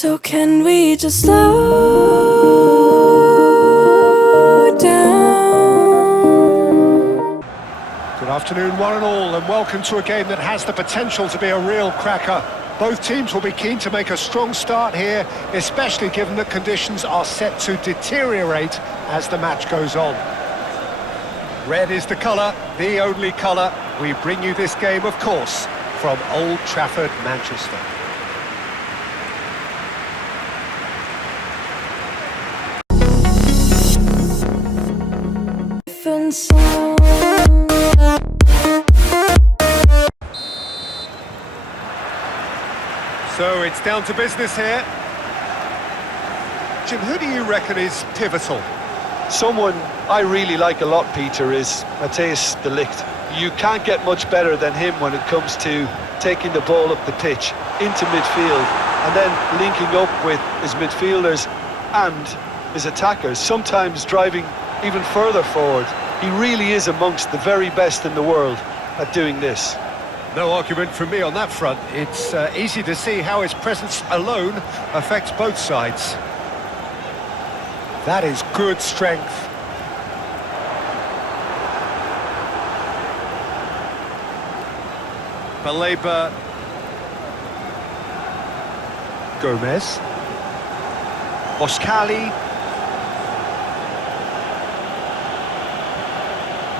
So can we just slow down? Good afternoon, one and all, and welcome to a game that has the potential to be a real cracker. Both teams will be keen to make a strong start here, especially given that conditions are set to deteriorate as the match goes on. Red is the colour, the only colour. We bring you this game, of course, from Old Trafford, Manchester. So it's down to business here. Jim, who do you reckon is pivotal? Someone I really like a lot, Peter, is Matthijs de Ligt. You can't get much better than him when it comes to taking the ball up the pitch into midfield and then linking up with his midfielders and his attackers, sometimes driving even further forward. He really is amongst the very best in the world at doing this. No argument from me on that front. It's easy to see how his presence alone affects both sides. That is good strength. Baleba. Gomez. Oskali.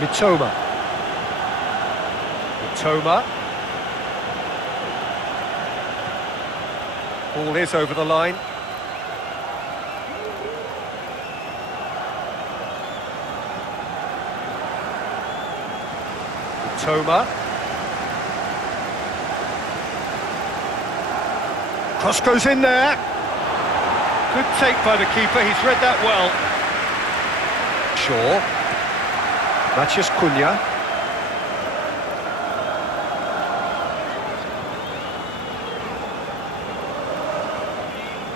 Mitoma. Ball is over the line. Mitoma. Cross goes in there. Good take by the keeper, he's read that well. Shaw. Matheus Cunha.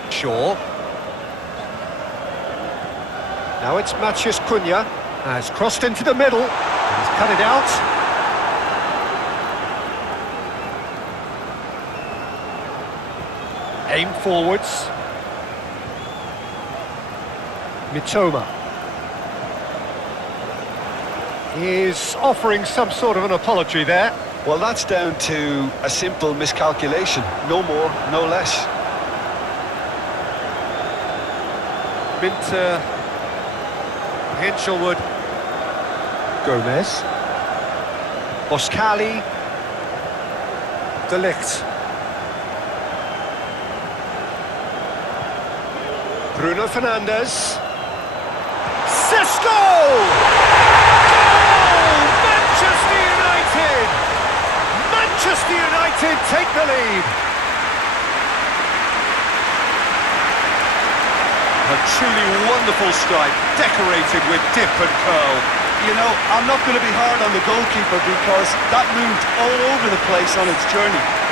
Shaw. Now it's Matheus Cunha. Has crossed into the middle. He's cut it out. Aim forwards. Mitoma is offering some sort of an apology there. Well, that's down to a simple miscalculation. No more, no less. Minter, Hinchelwood, Gomez, Oskali, de Ligt, Bruno Fernandes, Šeško! Goal! Manchester United! Manchester United take the lead. A truly wonderful strike, decorated with dip and curl. You know, I'm not going to be hard on the goalkeeper because that moved all over the place on its journey.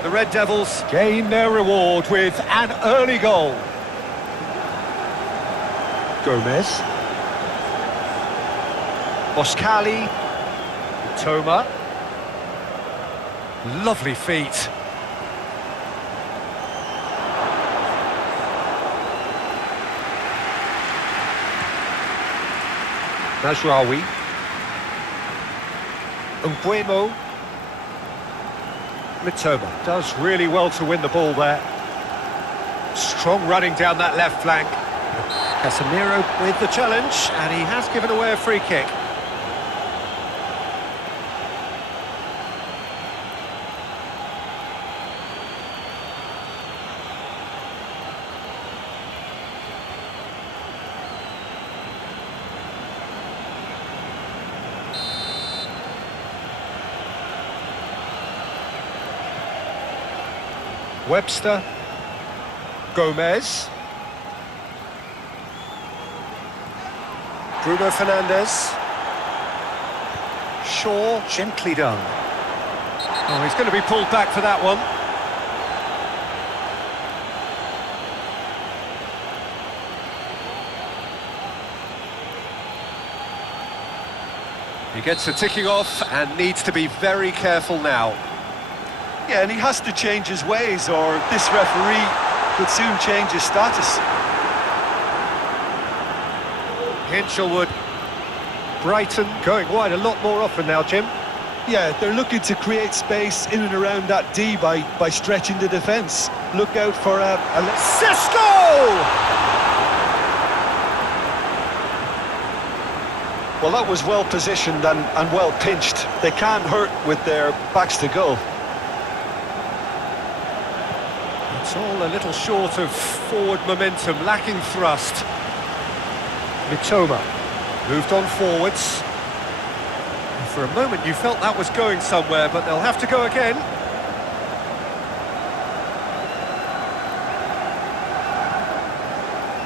The Red Devils gain their reward with an early goal. Gomez. Oskali. Mitoma. Lovely feet. Mazraoui. Mbeumo. Mitoma does really well to win the ball there. Strong running down that left flank. Casemiro with the challenge, and he has given away a free kick. Webster. Gomez. Bruno Fernandes. Shaw, gently done. Oh, he's going to be pulled back for that one. He gets the ticking off and needs to be very careful now. Yeah, and he has to change his ways, or this referee could soon change his status. Hinchelwood. Brighton going wide a lot more often now, Jim. Yeah, they're looking to create space in and around that D by stretching the defence. Look out for a Šeško! Well, that was well positioned and well pinched. They can't hurt with their backs to goal. It's all a little short of forward momentum, lacking thrust. Mitoma moved on forwards. For a moment you felt that was going somewhere, but they'll have to go again.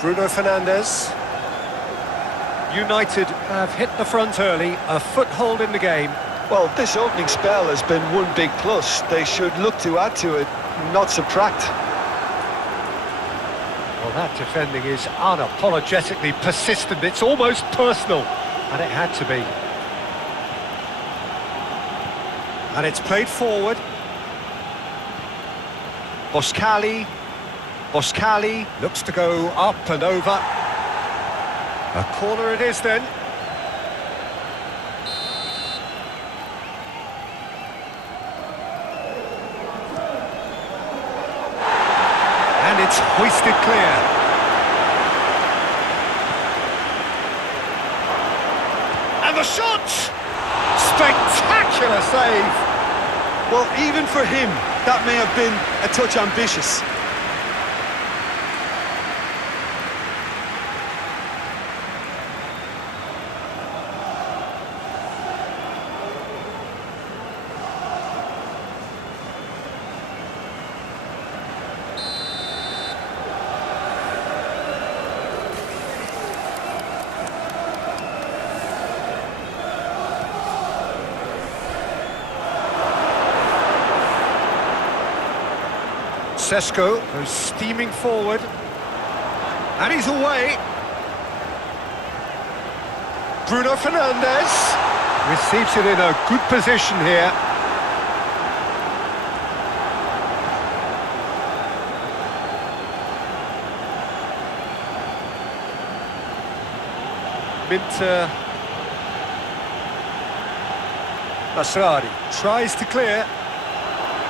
Bruno Fernandes. United have hit the front early, a foothold in the game. Well, this opening spell has been one big plus. They should look to add to it, not subtract. Well, that defending is unapologetically persistent. It's almost personal, and it had to be. And it's played forward. Boscali looks to go up and over. A corner it is then. And it's hoisted clear. And the shot! Spectacular save! Well, even for him, that may have been a touch ambitious. Šeško goes steaming forward. And he's away. Bruno Fernandes receives it in a good position here. Minter. Masradi tries to clear.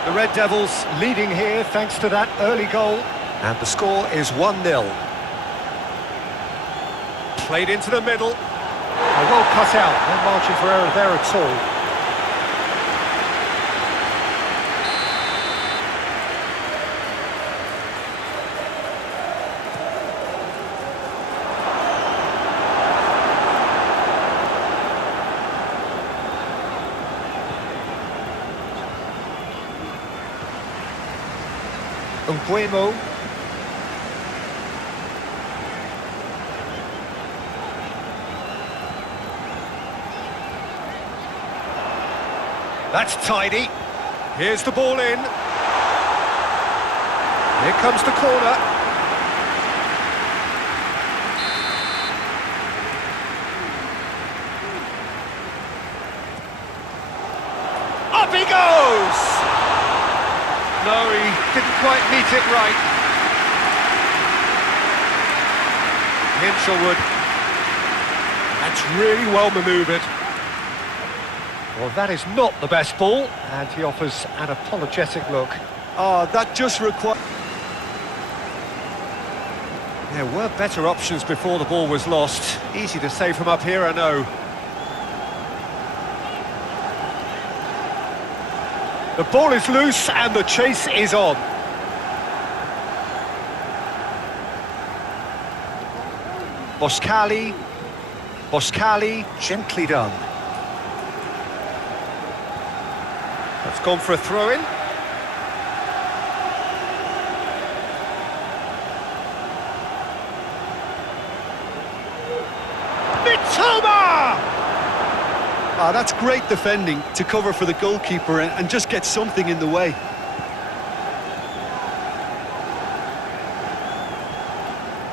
The Red Devils leading here thanks to that early goal. And the score is 1-0. Played into the middle. Well cut out, no margin for error there at all. Nguemo. That's tidy. Here's the ball in. Here comes the corner. Up he goes! No, he didn't quite meet it right. Hinchelwood. That's really well manoeuvred. Well, that is not the best ball, and he offers an apologetic look. Oh, that just requires... There were better options before the ball was lost. Easy to say from up here, I know. The ball is loose and the chase is on. Boscali, gently done. That's gone for a throw-in. That's great defending to cover for the goalkeeper and just get something in the way.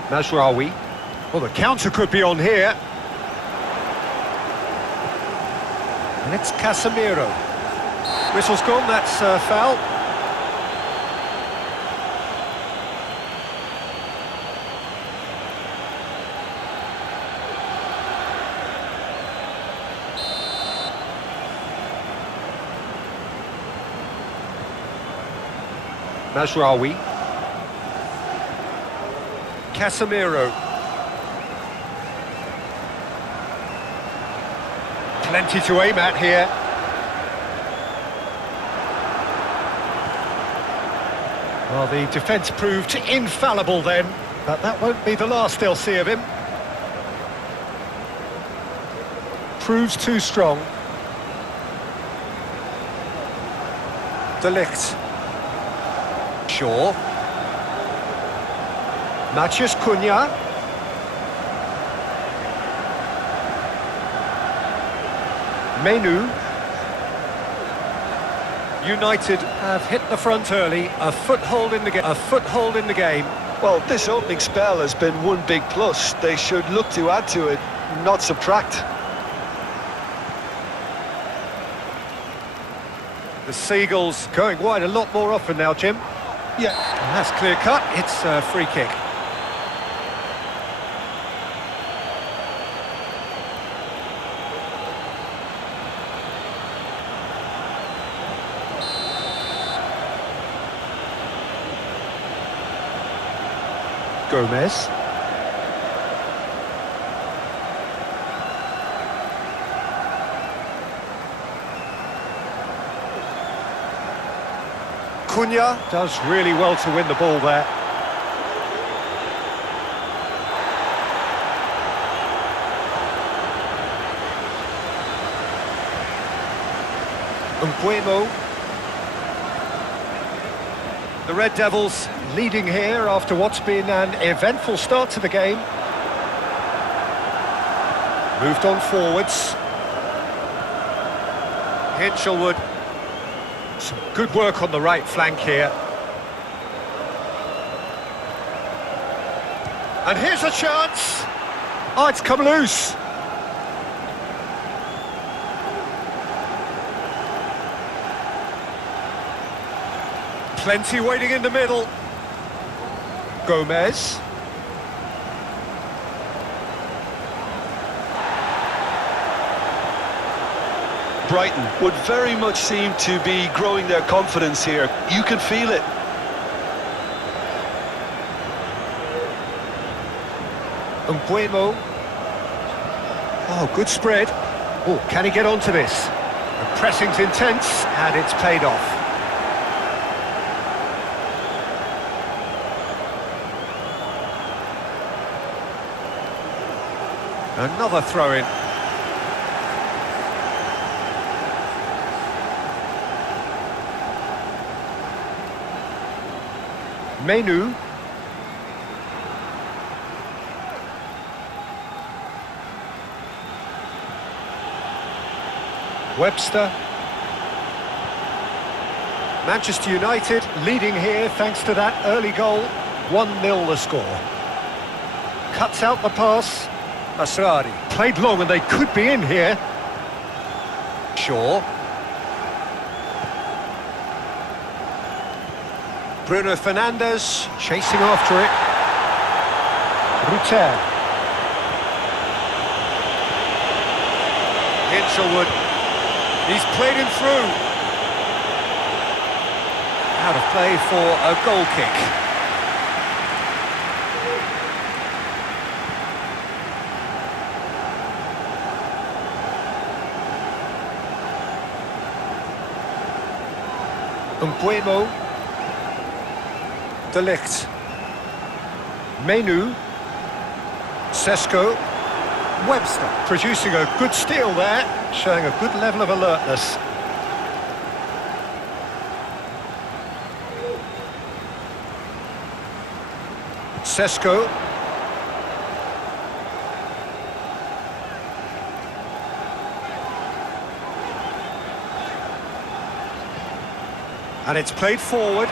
Mazraoui. Well, the counter could be on here. And it's Casemiro. Whistle's gone, that's foul. Mazraoui. Casemiro. Plenty to aim at here. Well, the defence proved infallible then, but that won't be the last they'll see of him. Proves too strong. De Ligt. Shaw. Matheus Cunha. Menu. United have hit the front early, a foothold in the game. Well, this opening spell has been one big plus. They should look to add to it, not subtract. The Seagulls going wide a lot more often now, Jim. Yeah. And that's clear cut, it's a free kick. Gomez. Cunha does really well to win the ball there. Mbuemo. The Red Devils leading here after what's been an eventful start to the game. Moved on forwards. Hinchelwood. Some good work on the right flank here. And here's a chance. Oh, it's come loose. Plenty waiting in the middle. Gomez. Brighton would very much seem to be growing their confidence here. You can feel it. Mbuemo. Oh, good spread. Oh, can he get onto this? The pressing's intense, and it's paid off. Another throw-in. Menu. Webster. Manchester United leading here thanks to that early goal. 1-0 the score. Cuts out the pass. Asrari played long and they could be in here. Shaw. Bruno Fernandes chasing after it. Rutter. Hinchelwood. He's played him through. Out of play for a goal kick. Mbuemo. De Ligt. Menu. Šeško. Webster producing a good steal there, showing a good level of alertness. Šeško. And it's played forward.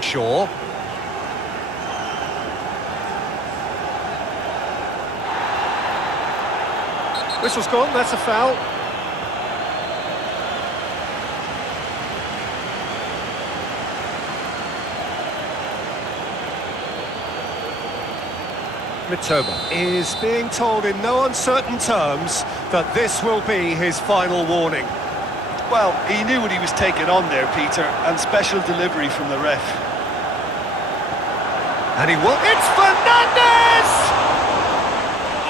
Shaw. Whistle's gone, that's a foul. Mitoma is being told in no uncertain terms that this will be his final warning. Well, he knew what he was taking on there, Peter, and special delivery from the ref. And he will... It's Fernandes!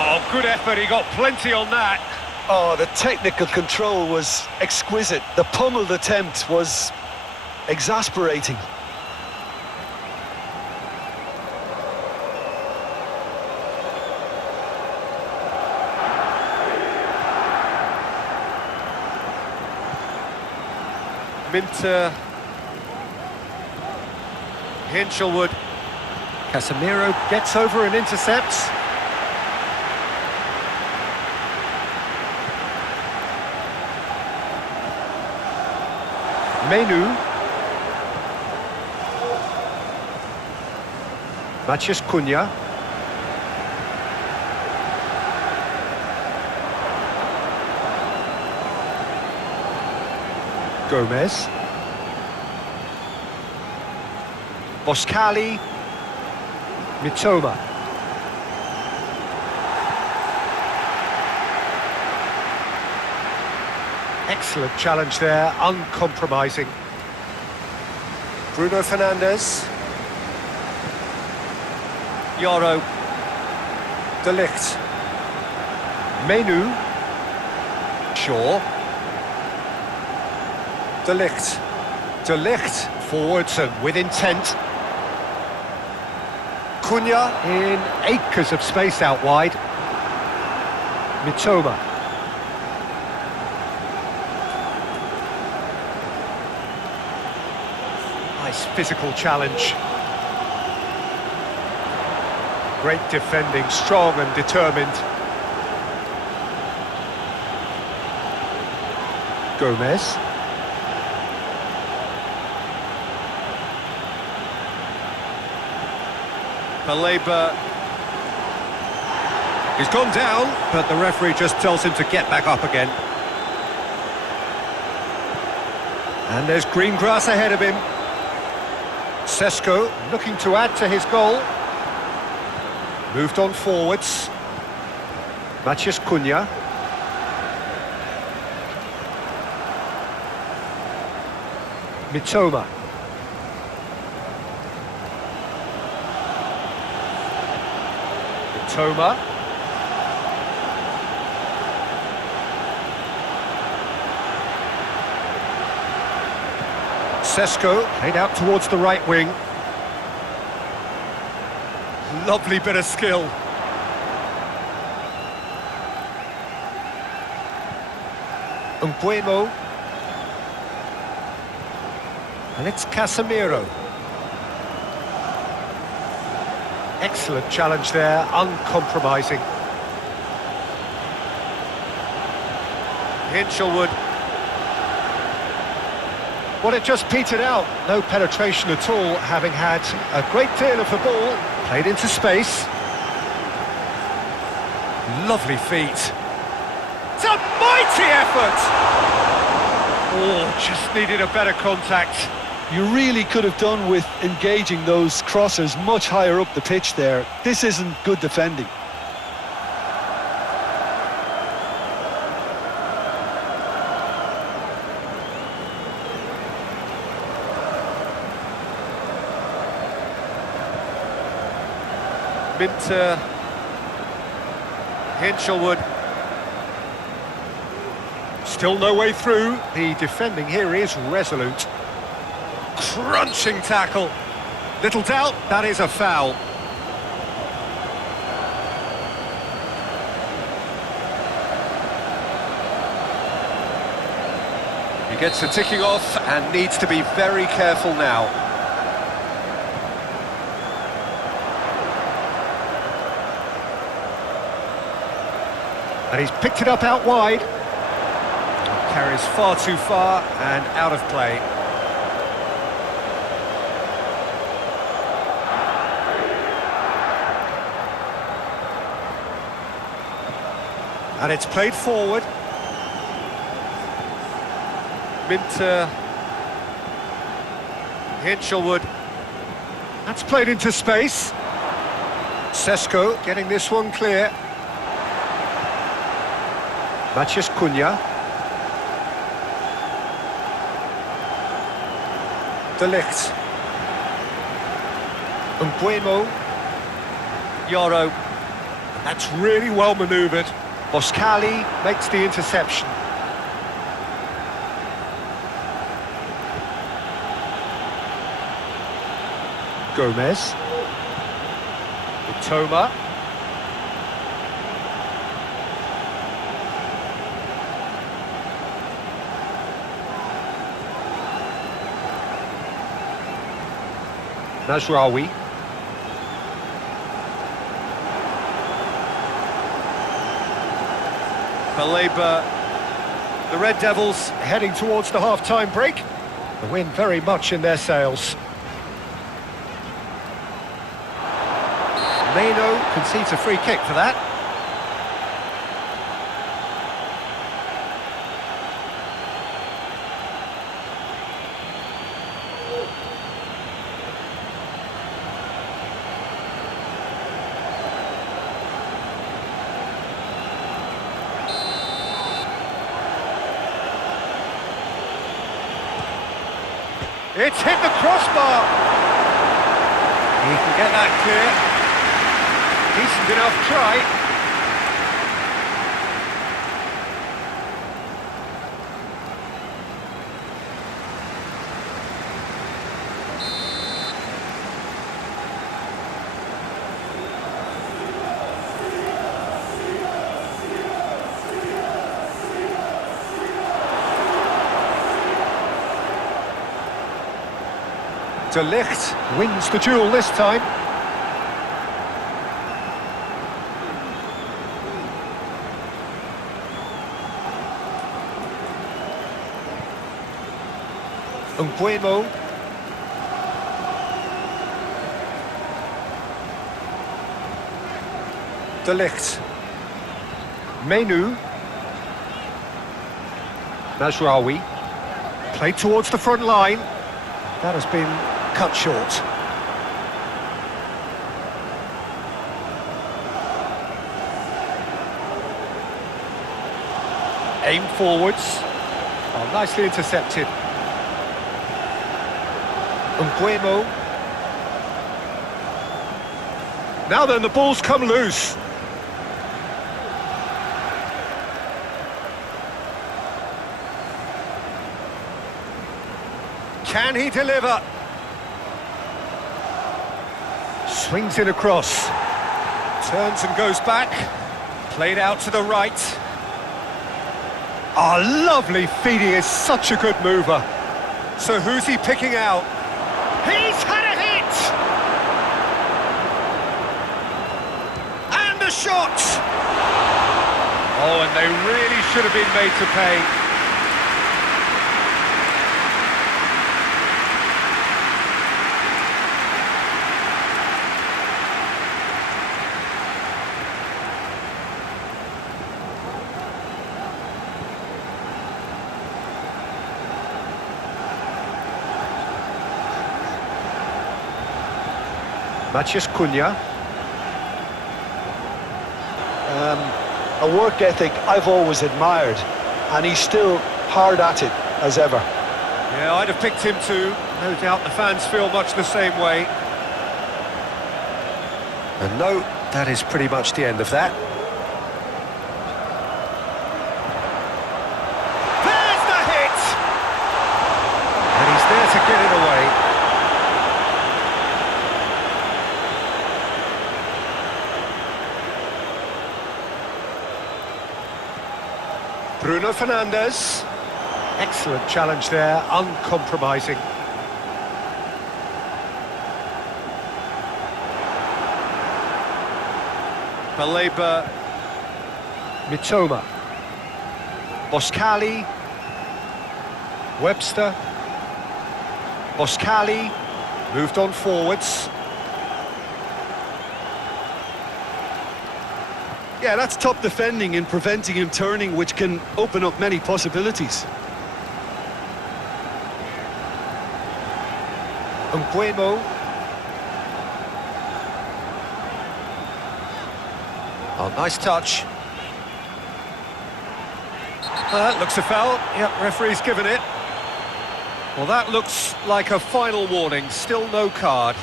Oh, good effort, he got plenty on that. Oh, the technical control was exquisite. The pummeled attempt was exasperating. Minter, Hinchelwood, Casemiro gets over and intercepts. Menu, Matheus Cunha, Gomez, Boskali, Mitoma. Excellent challenge there, uncompromising. Bruno Fernandes. Yoro. De Ligt. Menu. Shaw. De Ligt. De Ligt forwards and with intent. Cunha in acres of space out wide. Mitoma. Nice physical challenge. Great defending, strong and determined. Gomez. Baleba. He's gone down, but the referee just tells him to get back up again. And there's green grass ahead of him. Šeško looking to add to his goal. Moved on forwards. Matheus Cunha. Mitoma. Mitoma. Šeško played out towards the right wing. Lovely bit of skill. Umbuemo. And it's Casemiro. Excellent challenge there, uncompromising. Hinchelwood. Well, it just petered out. No penetration at all, having had a great deal of the ball. Played into space. Lovely feet. It's a mighty effort! Oh, just needed a better contact. You really could have done with engaging those crossers much higher up the pitch there. This isn't good defending. Minter, Hinchelwood. Still no way through. The defending here is resolute. Crunching tackle. Little doubt, that is a foul. He gets the ticking off and needs to be very careful now. And he's picked it up out wide. carries far too far and out of play. And it's played forward. Minter. Hinchelwood. That's played into space. Šeško getting this one clear. Matías Cunha. De Ligt. Mbuemo. Yoro. That's really well manoeuvred. Boskali makes the interception. Gomez. Toma. Mazraoui. Baleba. The Red Devils heading towards the half-time break. The wind very much in their sails. Meno concedes a free kick for that. It's hit the crossbar. He can get that clear. Decent enough try. De Ligt wins the duel this time. Mbuemo. De Ligt. Menu. Mazraoui. Played towards the front line. That has been cut short. Aim forwards. Oh, nicely intercepted. Mbuemo. Now then, the ball's come loose. Can he deliver? Swings it across. Turns and goes back. Played out to the right. Oh, lovely feed. He is such a good mover. So who's he picking out? He's had a hit! And a shot! Oh, and they really should have been made to pay. Matías Cunha. A work ethic I've always admired, and he's still hard at it as ever. Yeah, I'd have picked him too. No doubt the fans feel much the same way. And no, that is pretty much the end of that. There's the hit! And he's there to get it away. Bruno Fernandes. Excellent challenge there, uncompromising. Baleba. Mitoma. Boskali. Webster. Boskali moved on forwards. Yeah, that's top defending and preventing him turning, which can open up many possibilities. Nguemo. Oh, nice touch. That looks a foul. Yep, referee's given it. Well, that looks like a final warning. Still no card.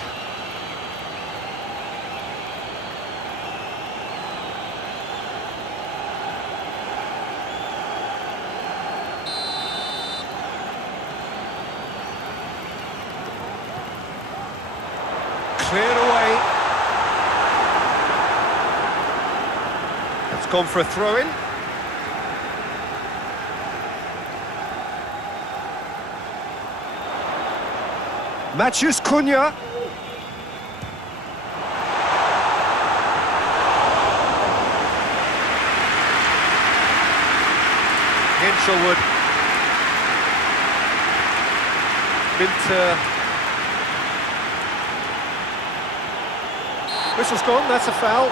Cleared away. It's gone for a throw-in. Matheus Cunha. Hinchelwood. Minter. Whistle's gone, that's a foul.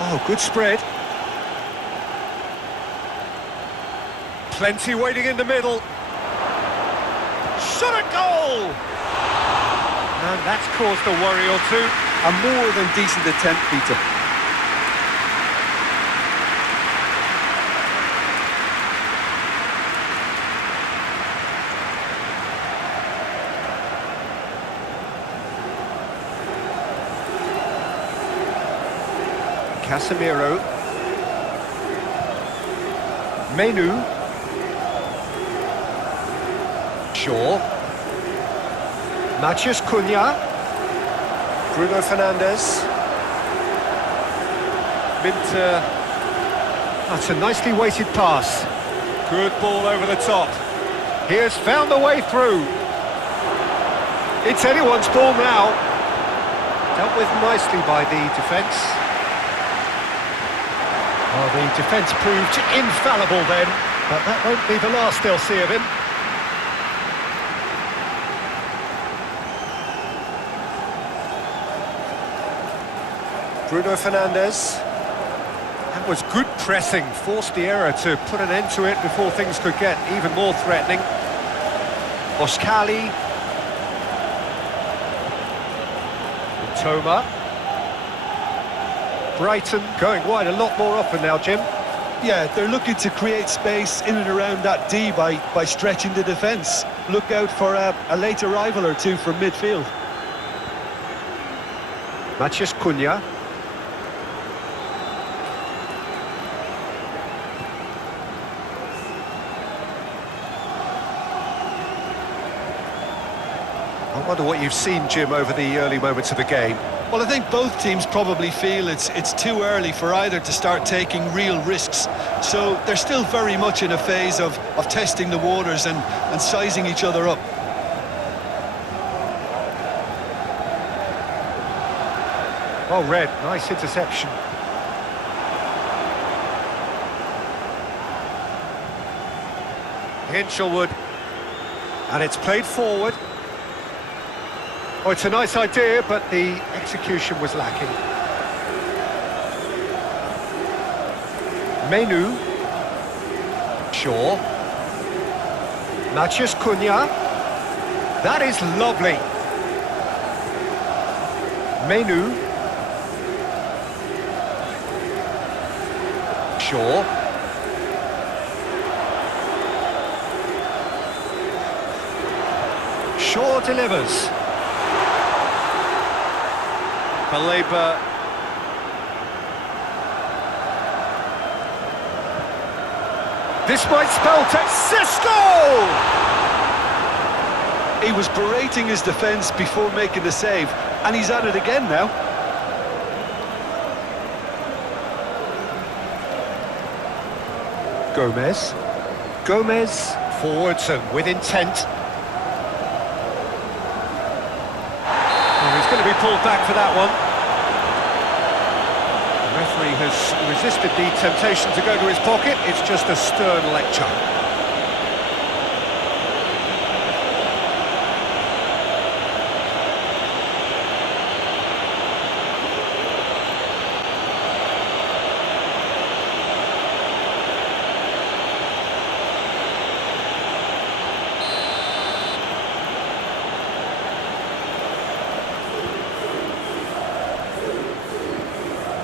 Oh, good spread. Plenty waiting in the middle. Shot a goal! And that's caused a worry or two. A more than decent attempt, Peter. Casemiro. Menu. Shaw. Matheus Cunha. Bruno Fernandes. Minter. That's a nicely weighted pass. Good ball over the top. He has found the way through. It's anyone's ball now. Dealt with nicely by the defence. Well, the defence proved infallible then, but that won't be the last they'll see of him. Bruno Fernandes. That was good pressing, forced the error to put an end to it before things could get even more threatening. Boskali. Toma. Brighton going wide a lot more often now, Jim. Yeah, they're looking to create space in and around that D by stretching the defence. Look out for a late arrival or two from midfield. Matheus Cunha. I wonder what you've seen, Jim, over the early moments of the game. Well, I think both teams probably feel it's too early for either to start taking real risks. So they're still very much in a phase of testing the waters and sizing each other up. Well read, nice interception. Hinchelwood. And it's played forward. Oh, it's a nice idea, but the execution was lacking. Menu. Shaw. Matheus Cunha. That is lovely. Menu. Shaw. Shaw delivers. Baleba. This might spell Šeško! He was berating his defence before making the save, and he's at it again now. Gomez. Gomez forwards and with intent. Oh, he's going to be pulled back for that one. The referee has resisted the temptation to go to his pocket. It's just a stern lecture.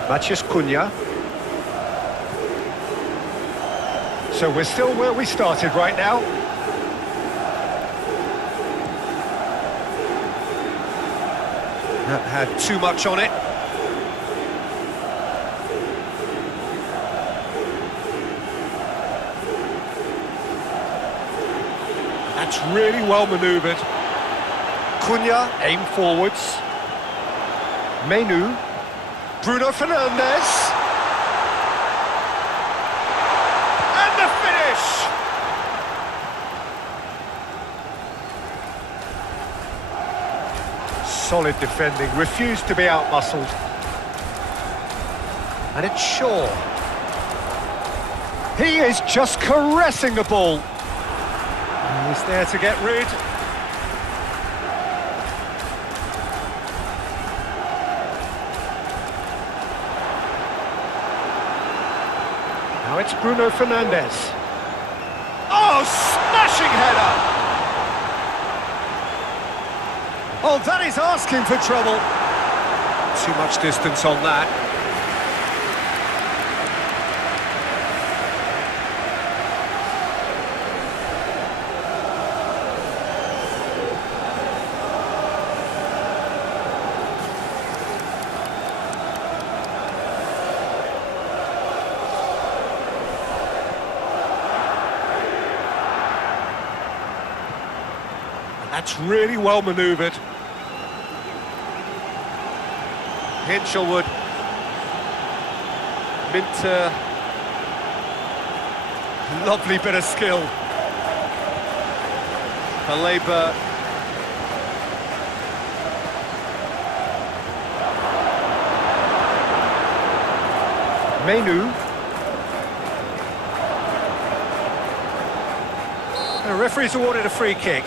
Cunha. So we're still where we started right now. That had too much on it. That's really well manoeuvred. Cunha, aim forwards. Menu. Bruno Fernandes. And the finish! Solid defending, refused to be outmuscled. And it's Shaw. He is just caressing the ball. He's there to get rid. Now it's Bruno Fernandes. Oh, smashing header! Oh, that is asking for trouble. Too much distance on that. That's really well manoeuvred. Hinchelwood. Minter. Lovely bit of skill. Baleba. Menu. The referee's awarded a free kick.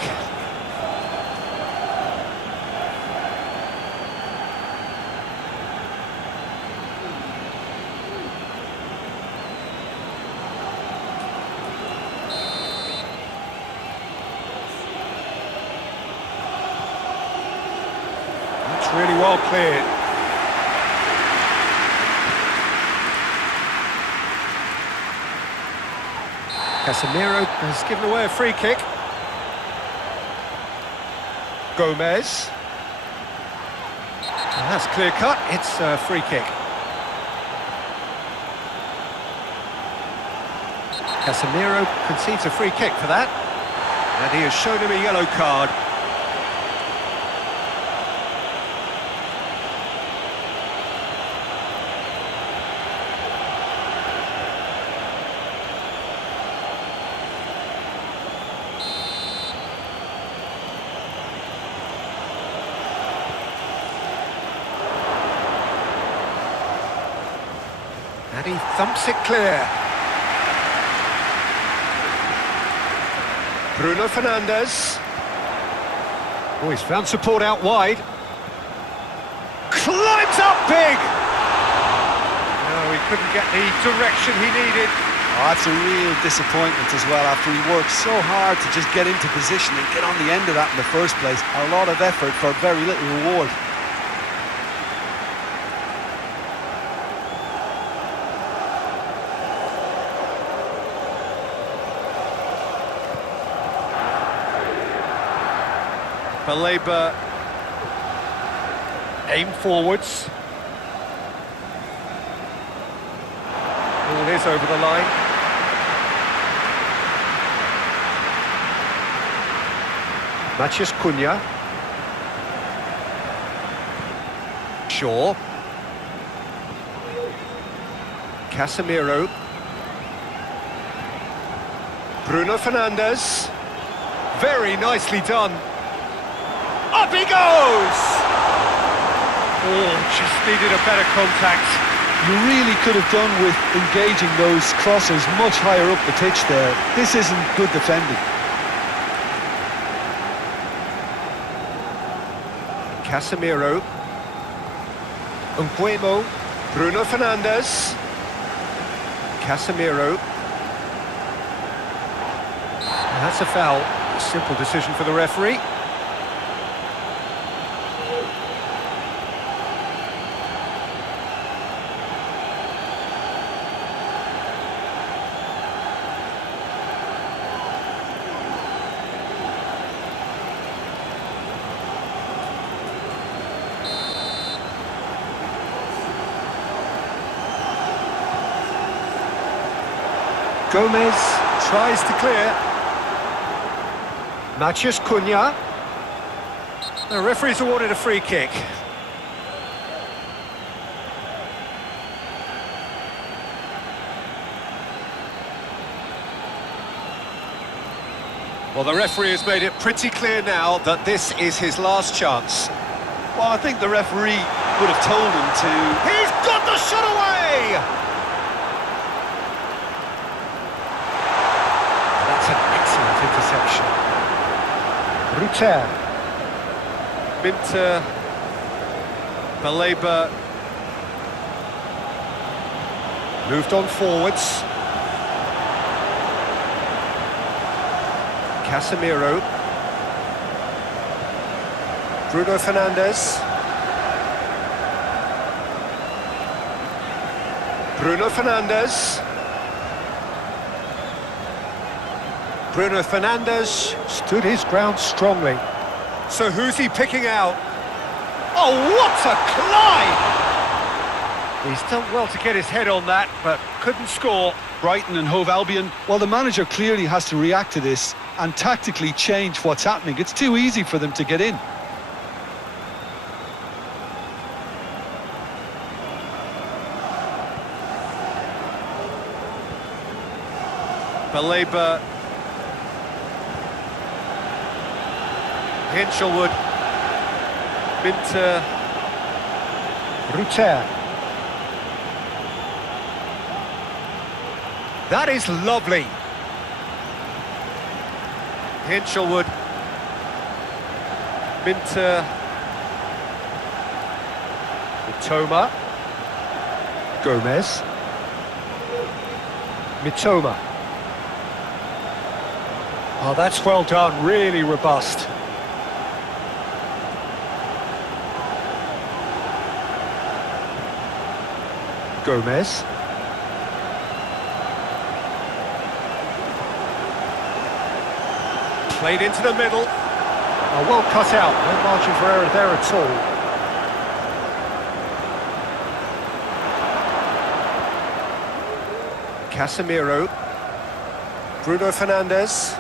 Really well cleared. Casemiro has given away a free kick. Gomez. And that's clear cut, it's a free kick. Casemiro concedes a free kick for that. And he has shown him a yellow card. And he thumps it clear. Bruno Fernandes. Oh, he's found support out wide. Climbs up big! No, he couldn't get the direction he needed. Oh, that's a real disappointment as well, after he worked so hard to just get into position and get on the end of that in the first place. A lot of effort for very little reward. Baleba, aim forwards. Ball is over the line. Cunha. Shaw. Casemiro. Bruno Fernandes. Very nicely done. Up he goes! Oh, just needed a better contact. You really could have done with engaging those crossers much higher up the pitch there. This isn't good defending. Casemiro. Nguemo. Bruno Fernandes. Casemiro. And that's a foul. A simple decision for the referee. Gomez tries to clear. Matheus Cunha. The referee's awarded a free kick. Well, the referee has made it pretty clear now that this is his last chance. Well, I think the referee would have told him to... He's got the shot away! That's an excellent interception. Ruter. Minter. Baleba. Moved on forwards. Casemiro. Bruno Fernandes. Bruno Fernandes. Bruno Fernandes stood his ground strongly. So who's he picking out? Oh, what a climb! He's done well to get his head on that, but couldn't score. Brighton and Hove Albion, well, the manager clearly has to react to this and tactically change what's happening. It's too easy for them to get in. Baleba. Hinchelwood. Minter. Ruter. That is lovely. Hinchelwood. Minter. Mitoma. Gomez. Mitoma. Oh, that's well done, really robust. Gomez. Played into the middle. Oh, well cut out, no margin for error there at all. Casemiro. Bruno Fernandes.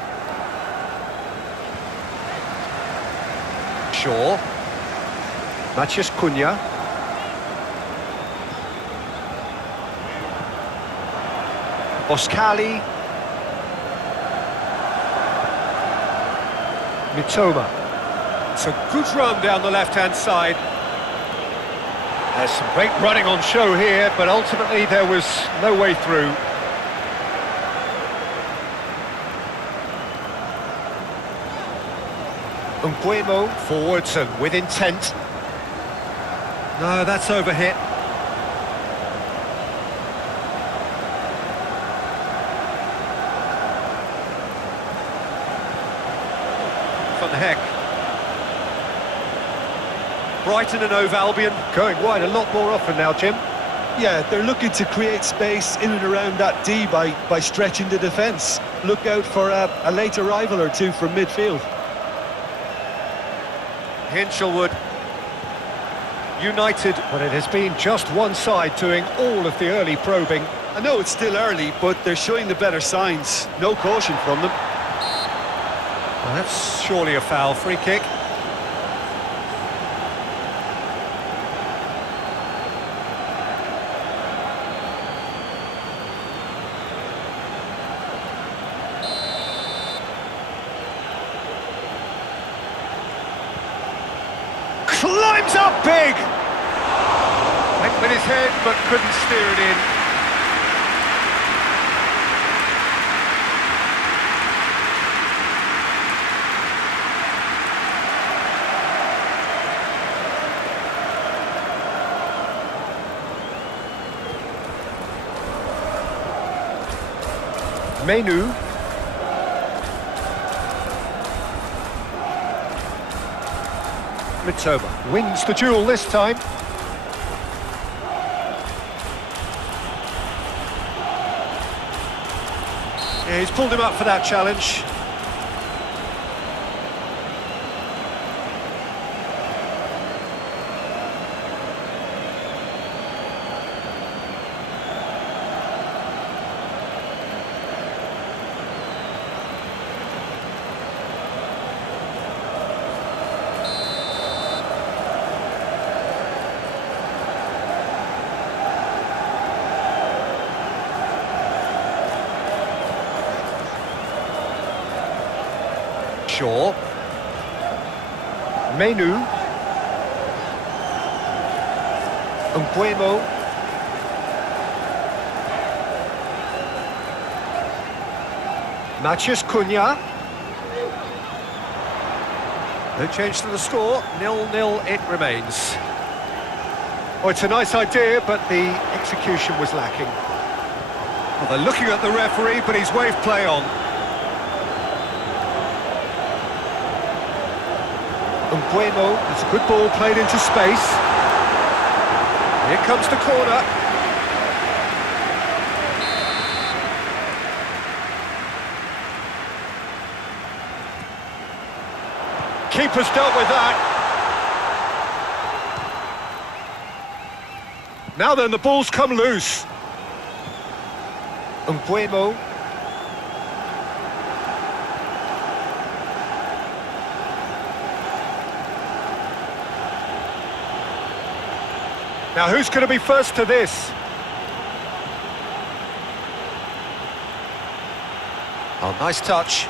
Shaw. Matheus Cunha. Oskali. Mitoma. It's a good run down the left-hand side. There's some great running on show here, but ultimately there was no way through. Nguemo forwards and with intent. No, that's overhit. Van de Heck. Brighton and Hove Albion going wide a lot more often now, Jim. Yeah, they're looking to create space in and around that D by stretching the defence. Look out for a late arrival or two from midfield. Hinchelwood. United, but it has been just one side doing all of the early probing. I know it's still early, but they're showing the better signs. No caution from them. Well, that's surely a foul. Free kick. Climbs up big! Went with his head, but couldn't steer it in. Menu. Mitoma wins the duel this time. Yeah, he's pulled him up for that challenge. Shaw. Menu. Mbuemo. Matheus Cunha. No change to the score, 0-0 it remains. Oh, it's a nice idea, but the execution was lacking. Well, they're looking at the referee, but he's waved play on. Mbuemo, that's a good ball played into space. Here comes the corner. Keeper's dealt with that. Now then, the ball's come loose. Mbuemo. Now, who's going to be first to this? Oh, nice touch.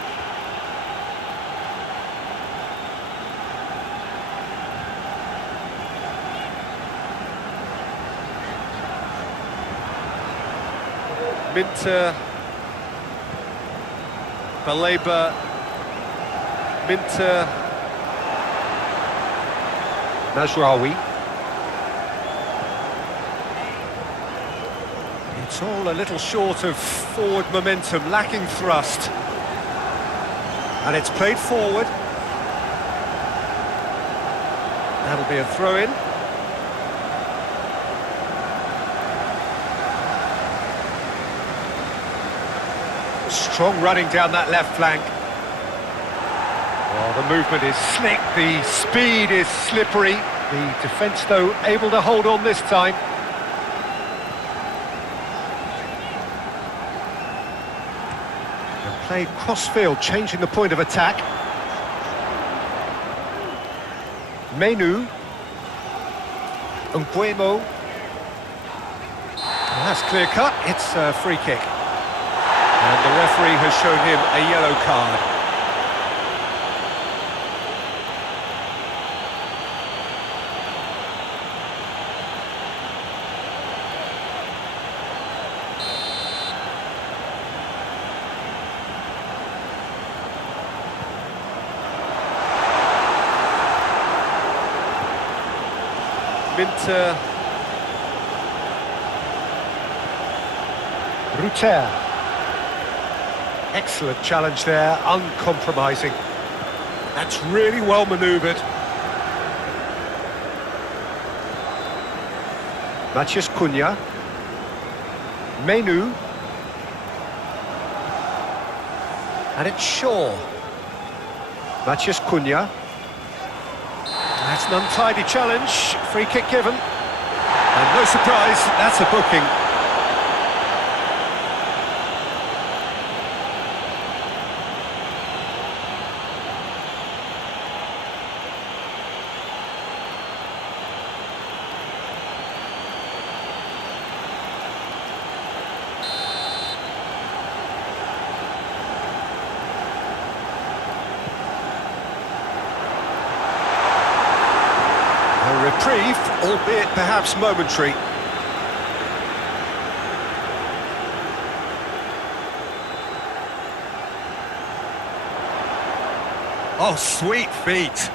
Minter, Baleba, Minter, Najraoui. It's all a little short of forward momentum, lacking thrust. And it's played forward. That'll be a throw-in. Strong running down that left flank. Well, the movement is slick, the speed is slippery. The defence, though, able to hold on this time. And played cross-field, changing the point of attack. Menu. Mbuemo. That's clear-cut, it's a free kick. And the referee has shown him a yellow card. Minter. Ruter. Excellent challenge there, uncompromising. That's really well manoeuvred. Matheus Cunha. Menu. And it's Shaw. Matheus Cunha. That's an untidy challenge, free kick given. And no surprise, that's a booking. Reprieve, albeit perhaps momentary. Oh, sweet feet.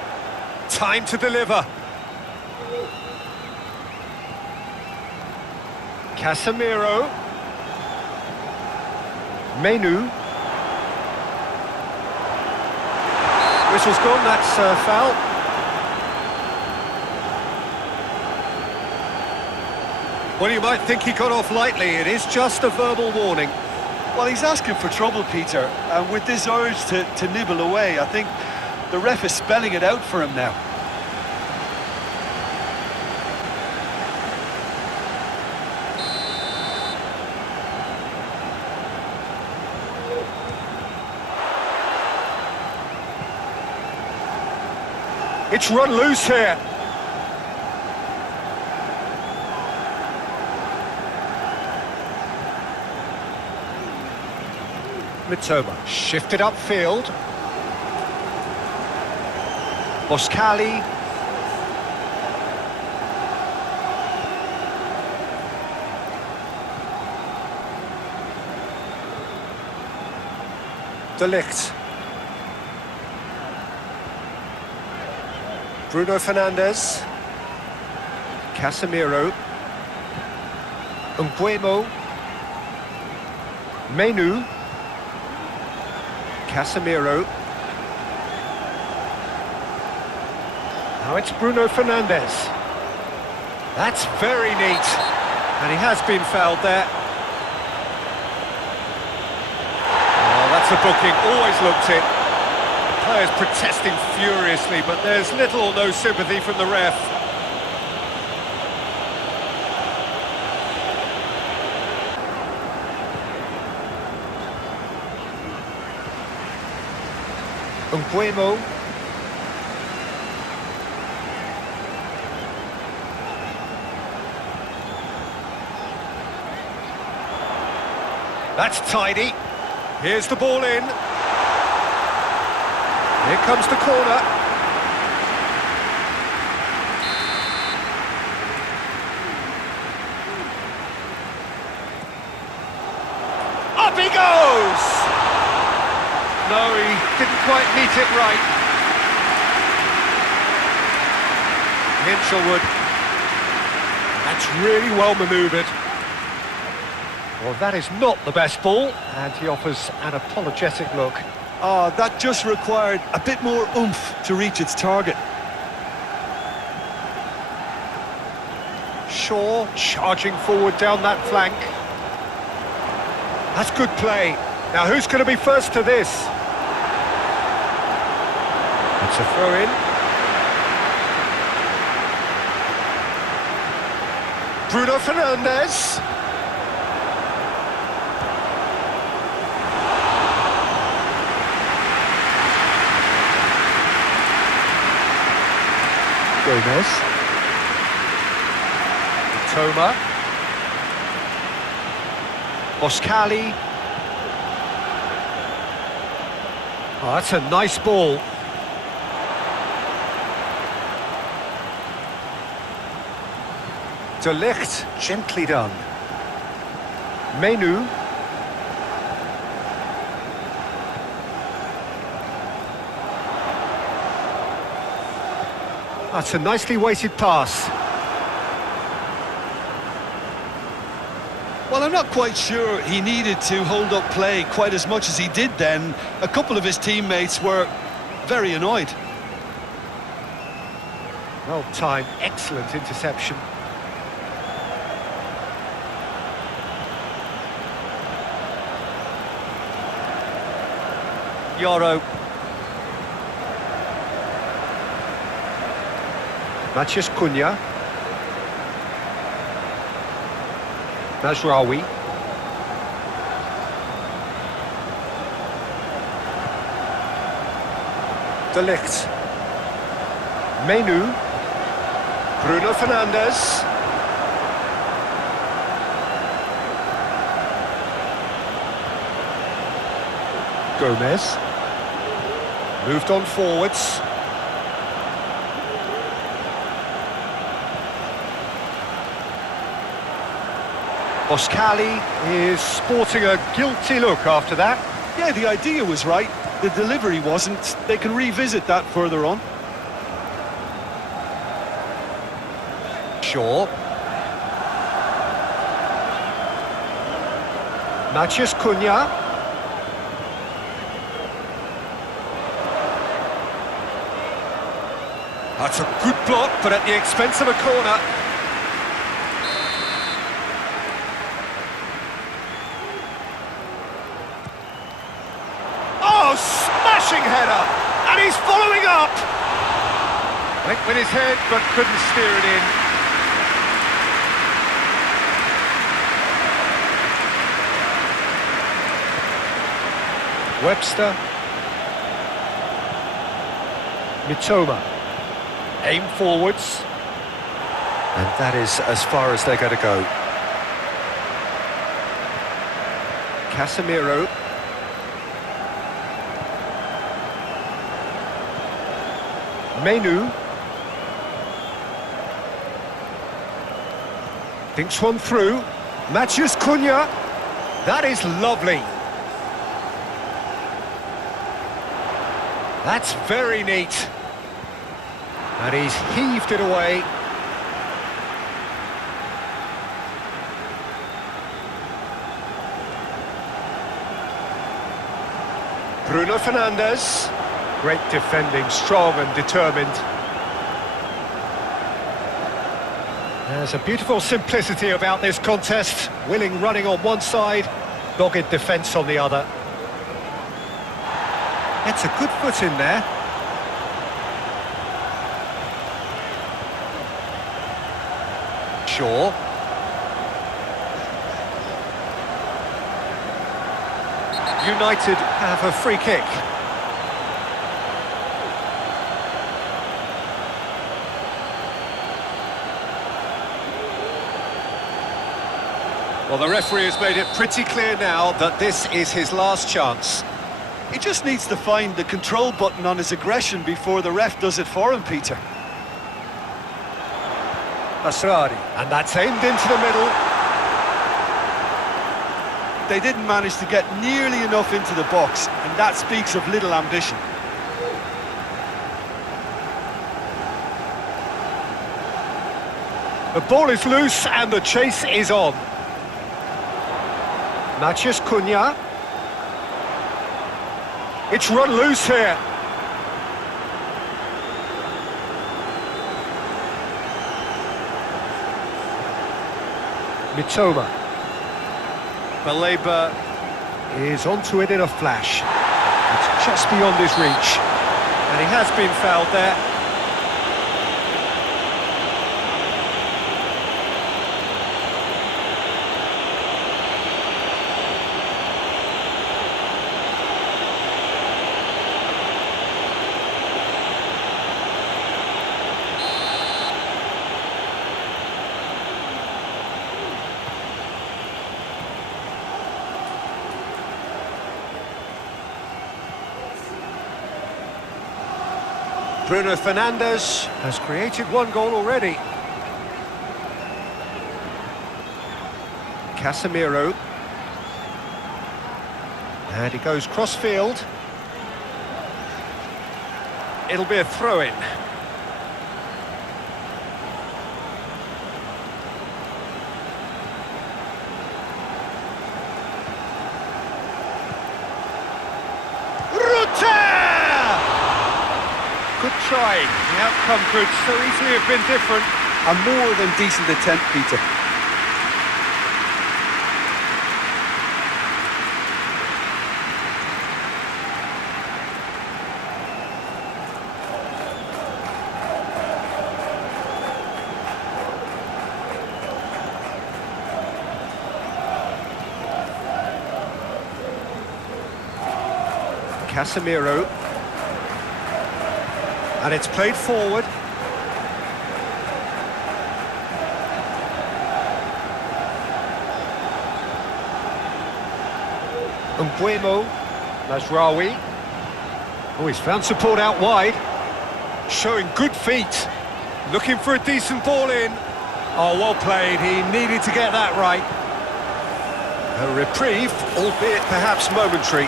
Time to deliver. Casemiro. Menu. Whistle's gone, that's foul. Well, you might think he got off lightly. It is just a verbal warning. Well, he's asking for trouble, Peter, and with this urge to nibble away, I think the ref is spelling it out for him now. It's run loose here. Mitoma shifted upfield. Boskali. De Ligt. Bruno Fernandes. Casemiro. Nguemo. Menu. Casemiro. Now it's Bruno Fernandes. That's very neat. And he has been fouled there. Oh, that's a booking. Always looked it. The players protesting furiously, but there's little or no sympathy from the ref. Nguemo. That's tidy. Here's the ball in. Here comes the corner. Up he goes! No, he didn't quite meet it right. Hinchelwood. That's really well manoeuvred. Well, that is not the best ball, and he offers an apologetic look. Oh, that just required a bit more oomph to reach its target. Shaw charging forward down that flank. That's good play. Now, who's going to be first to this? It's a throw-in. Bruno Fernandes. Gomez. Toma. Boskali. Oh, that's a nice ball. De Ligt, gently done. Menu. That's a nicely weighted pass. Well, I'm not quite sure he needed to hold up play quite as much as he did then. A couple of his teammates were very annoyed. Well timed, excellent interception. Yoro. Matías Cunha. Mazraoui. De Ligt. Menu. Bruno Fernandes. Gomez. Moved on forwards. Boskali is sporting a guilty look after that. Yeah, the idea was right. The delivery wasn't. They can revisit that further on. Shaw. Matías Cunha. That's a good block, but at the expense of a corner. Oh, smashing header! And he's following up! Went with his head, but couldn't steer it in. Webster. Mitoma. Aim forwards. And that is as far as they're going to go. Casemiro. Menu. Thinks one through. Matheus Cunha. That is lovely. That's very neat. And he's heaved it away. Bruno Fernandes. Great defending, strong and determined. There's a beautiful simplicity about this contest. Willing running on one side, dogged defence on the other. It's a good foot in there. Shaw. United have a free kick. Well, the referee has made it pretty clear now that this is his last chance. He just needs to find the control button on his aggression before the ref does it for him, Peter. Asrari. And that's aimed into the middle. They didn't manage to get nearly enough into the box, and that speaks of little ambition. The ball is loose and the chase is on. Matheus Cunha. It's run loose here. Mitoma. Baleba is onto it in a flash. It's just beyond his reach. And he has been fouled there. Bruno Fernandes has created one goal already. Casemiro. And he goes cross-field. It'll be a throw-in. Good try. The outcome could so easily have been different. A more than decent attempt, Peter. Casemiro. And it's played forward. Mbuemo. Mazraoui. Oh, he's found support out wide. Showing good feet. Looking for a decent ball in. Oh, well played. He needed to get that right. A reprieve, albeit perhaps momentary.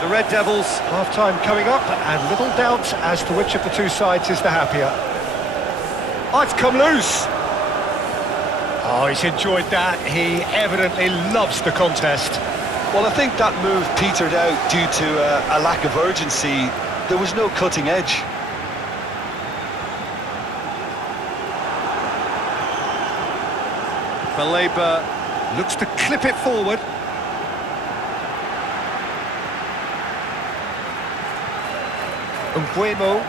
The Red Devils, half-time coming up, and little doubt as to which of the two sides is the happier. Oh, it's come loose. Oh, he's enjoyed that. He evidently loves the contest. Well, I think that move petered out due to a lack of urgency. There was no cutting edge. Baleba looks to clip it forward. Mbuemo.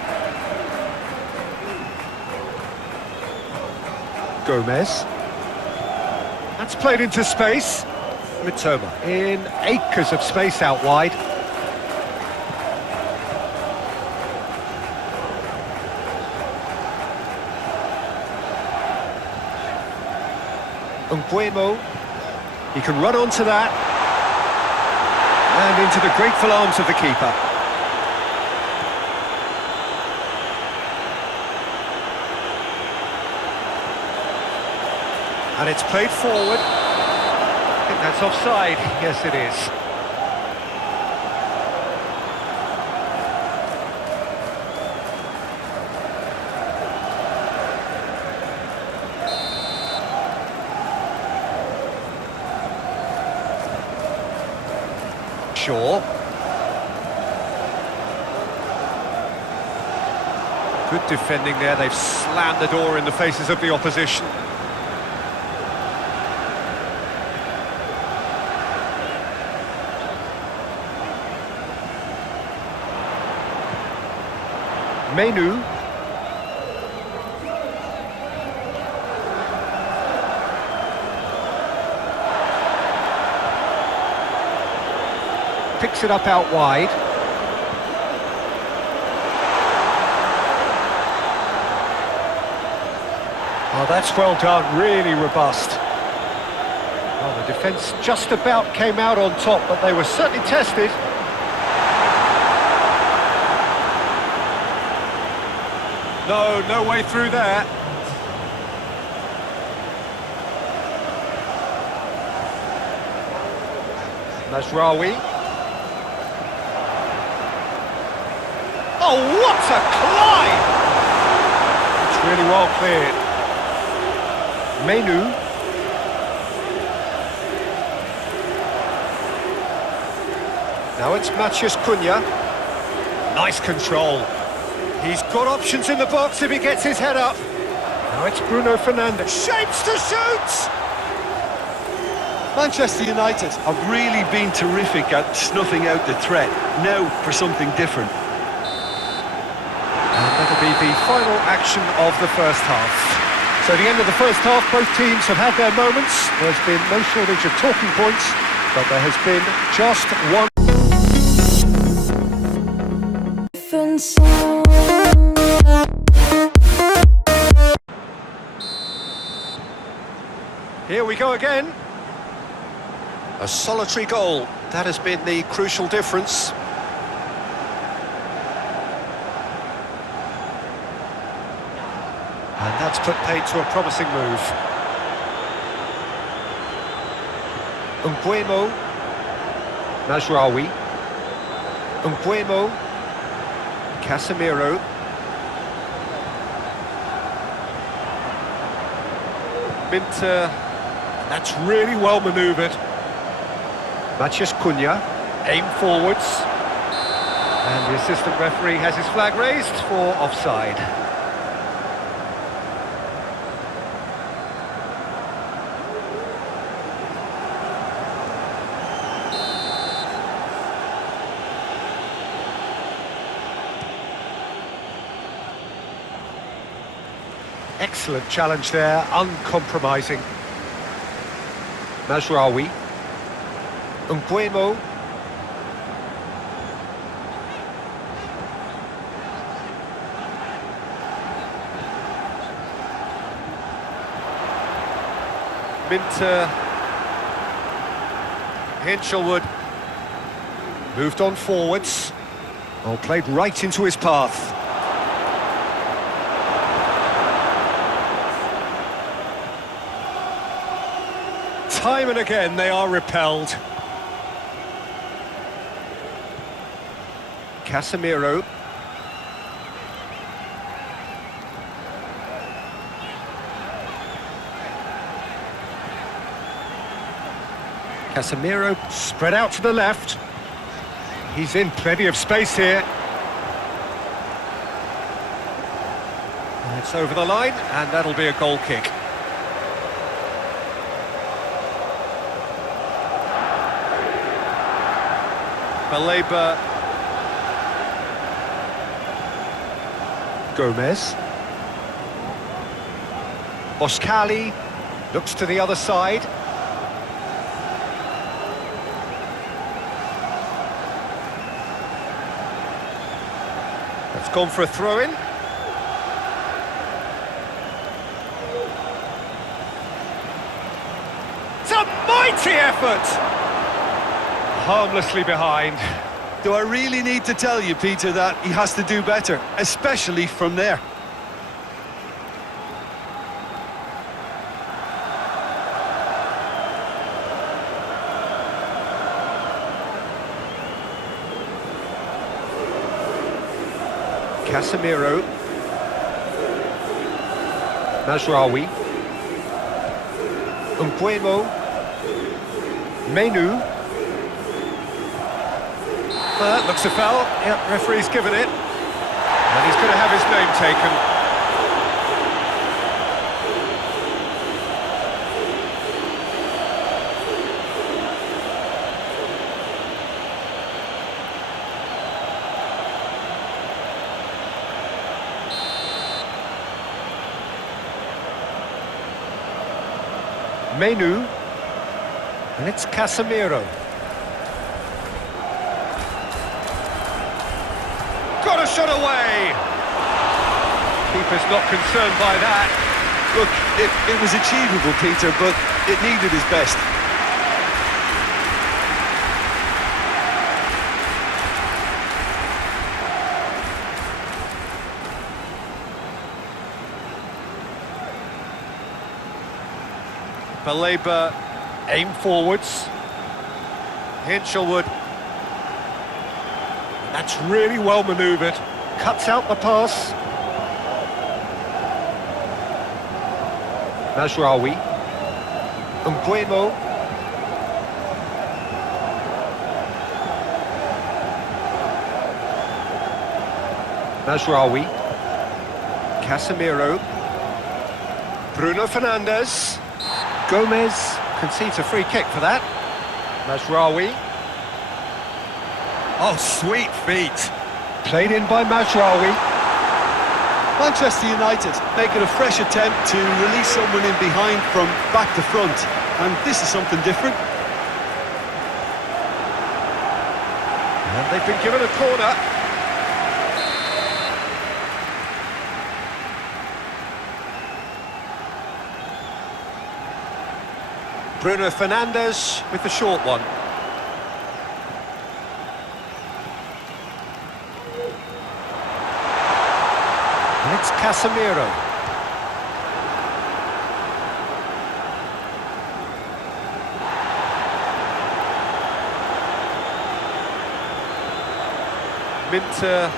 Gomez. That's played into space. Mitoma in acres of space out wide. Mbuemo. He can run onto that. And into the grateful arms of the keeper. And it's played forward. I think that's offside. Yes, it is. Shaw. Good defending there. They've slammed the door in the faces of the opposition. Menu. Picks it up out wide. Oh, that's well done, really robust. Well, the defence just about came out on top, but they were certainly tested. No way through there. Mazraoui. Oh, what a climb! It's really well cleared. Menu. Now it's Matheus Cunha. Nice control. He's got options in the box if he gets his head up. Now it's Bruno Fernandes. Shapes to shoot! Manchester United have really been terrific at snuffing out the threat. Now for something different. And that'll be the final action of the first half. So at the end of the first half, both teams have had their moments. There's been no shortage of talking points, but there has been just one. Here we go again. A solitary goal. That has been the crucial difference. And that's put paid to a promising move. Umbuemo. Mazraoui. Umbuemo. Casemiro. Minter. That's really well manoeuvred. Matheus Cunha. Aim forwards. And the assistant referee has his flag raised for offside. Excellent challenge there, uncompromising. Mazraoui. Umbuemo. Minter. Hinchelwood. Moved on forwards. Oh, played right into his path. Time and again they are repelled. Casemiro. Casemiro spread out to the left. He's in plenty of space here. And it's over the line, and that'll be a goal kick. Baleba. Gomez. Boskali looks to the other side. That's gone for a throw-in. It's a mighty effort! Harmlessly behind. Do I really need to tell you, Peter, that he has to do better, especially from there? Casemiro. Mazraoui. Umbuemo. Menu. That looks a foul. Yep, referee's given it. And he's going to have his name taken. Menu, and it's Casemiro. Got a shot away! Keeper's not concerned by that. Look, it was achievable, Peter, but it needed his best. Baleba aim forwards. Hinchelwood. That's really well manoeuvred. Cuts out the pass. Mazraoui. Umbuemo. Mazraoui. Casemiro. Bruno Fernandes. Gomez concedes a free kick for that. Mazraoui. Oh, sweet feet. Played in by Mazraoui. Manchester United making a fresh attempt to release someone in behind from back to front. And this is something different. And they've been given a corner. Bruno Fernandes with the short one. And it's Casemiro. Minter.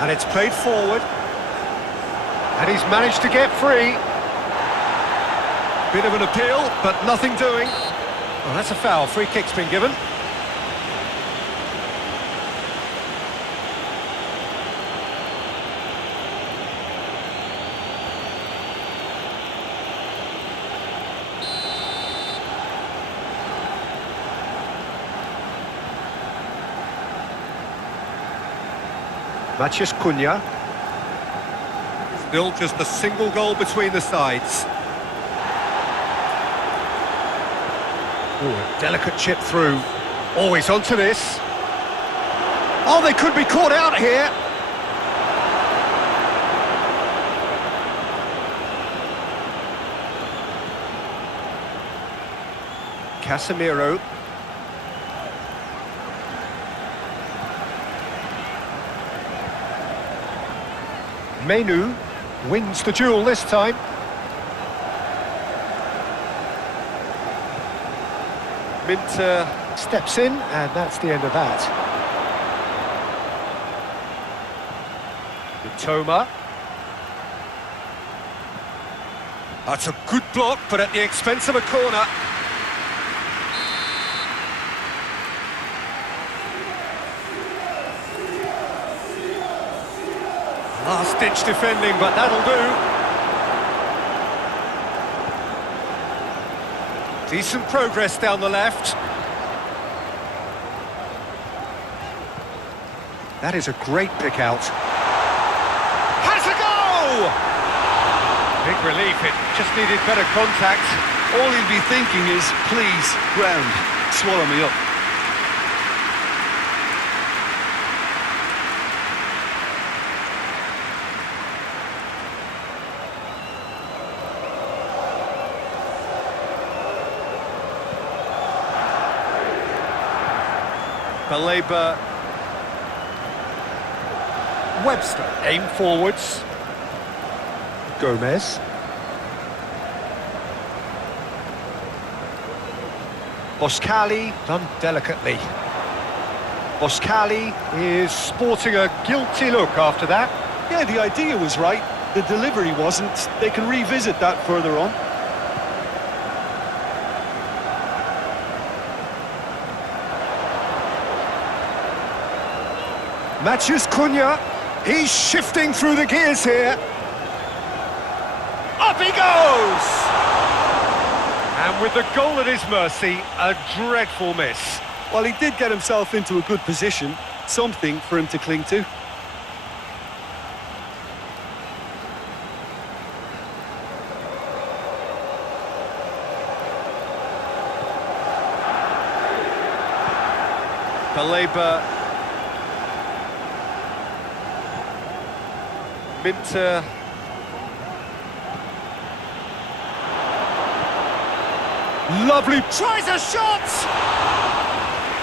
And it's played forward. And he's managed to get free. Bit of an appeal, but nothing doing. Well, that's a foul. Free kick's been given. Matheus Cunha. Still just a single goal between the sides. Ooh, a delicate chip through. Always onto this. Oh, they could be caught out here. Casemiro. Menu wins the duel this time. Minter steps in, and that's the end of that. Mitoma. That's a good block, but at the expense of a corner. Last-ditch defending, but that'll do. Decent progress down the left. That is a great pick out. Has a go! Big relief, it just needed better contact. All he'll be thinking is, please, ground, swallow me up. Baleba. Webster. Aim forwards. Gomez. Boskali done delicately. Oskali is sporting a guilty look after that. Yeah, the idea was right, the delivery wasn't. They can revisit that further on. Matheus Cunha, he's shifting through the gears here. Up he goes! And with the goal at his mercy, a dreadful miss. Well, he did get himself into a good position, something for him to cling to. Baleba, Minter, lovely, tries a shot!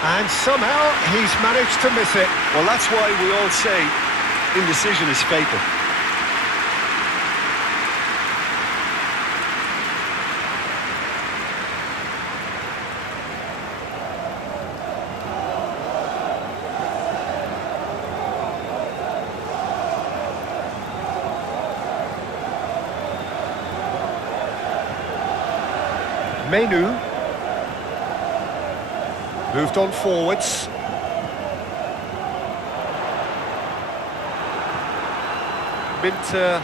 And somehow he's managed to miss it. Well, that's why we all say indecision is fatal. Menu moved on forwards. Minter.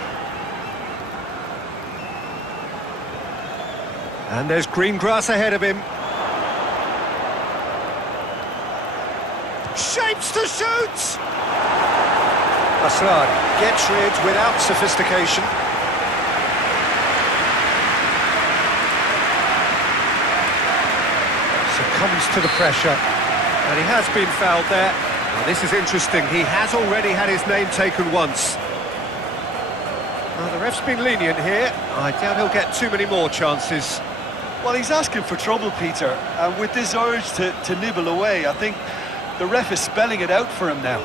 And there's green grass ahead of him. Shapes to shoot! Asrad gets rid without sophistication. Succumbs to the pressure, and he has been fouled there. Now, this is interesting, he has already had his name taken once. Well, the ref's been lenient here. I doubt he'll get too many more chances. Well, he's asking for trouble, Peter, and with this urge to nibble away, I think the ref is spelling it out for him now.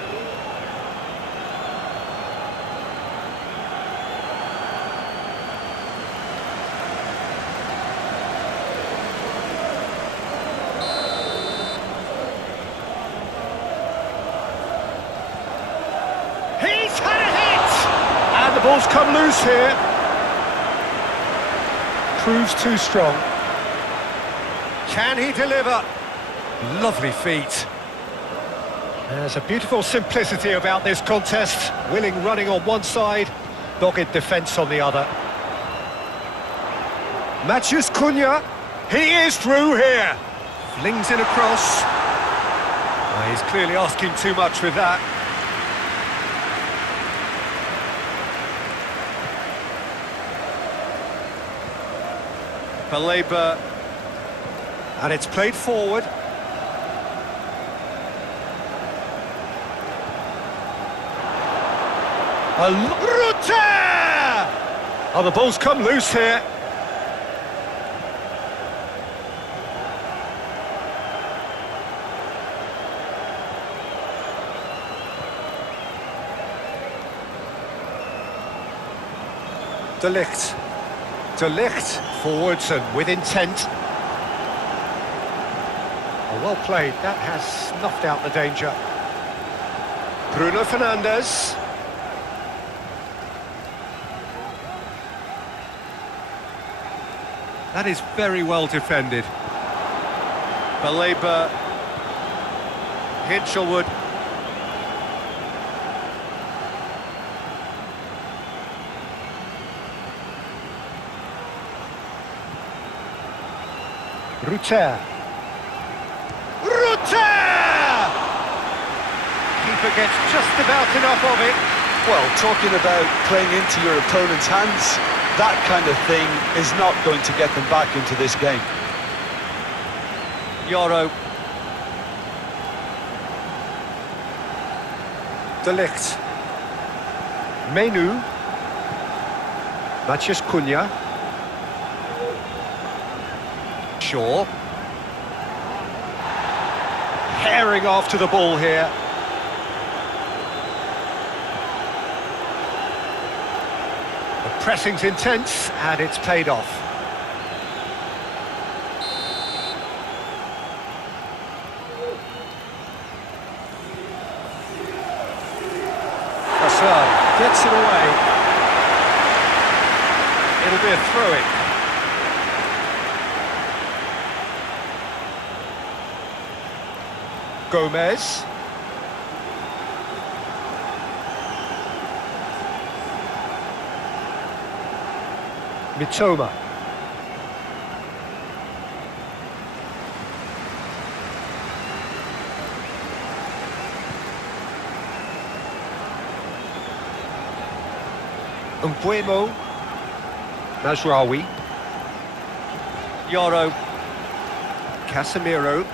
He's had a hit! And the ball's come loose here. Proves too strong. Can he deliver? Lovely feet. There's a beautiful simplicity about this contest. Willing running on one side, dogged defence on the other. Matheus Cunha, he is through here. Flings in across. Oh, he's clearly asking too much with that. Baleba, and it's played forward. Rute! Oh, the ball's come loose here. De Ligt. De Ligt forwards and with intent. Oh, well played, that has snuffed out the danger. Bruno Fernandes. That is very well defended. Baleba. Hinchelwood. Rute! Keeper gets just about enough of it. Well, talking about playing into your opponent's hands, that kind of thing is not going to get them back into this game. Yoro. De Ligt. Menu. Matheus Cunha. Shaw. Herring after the ball here. The pressing's intense and it's paid off. Asrari gets it away. It'll be a throw-in. Gomez. Mitoma. Mbuemo. Mazraoui. Yoro. Casemiro.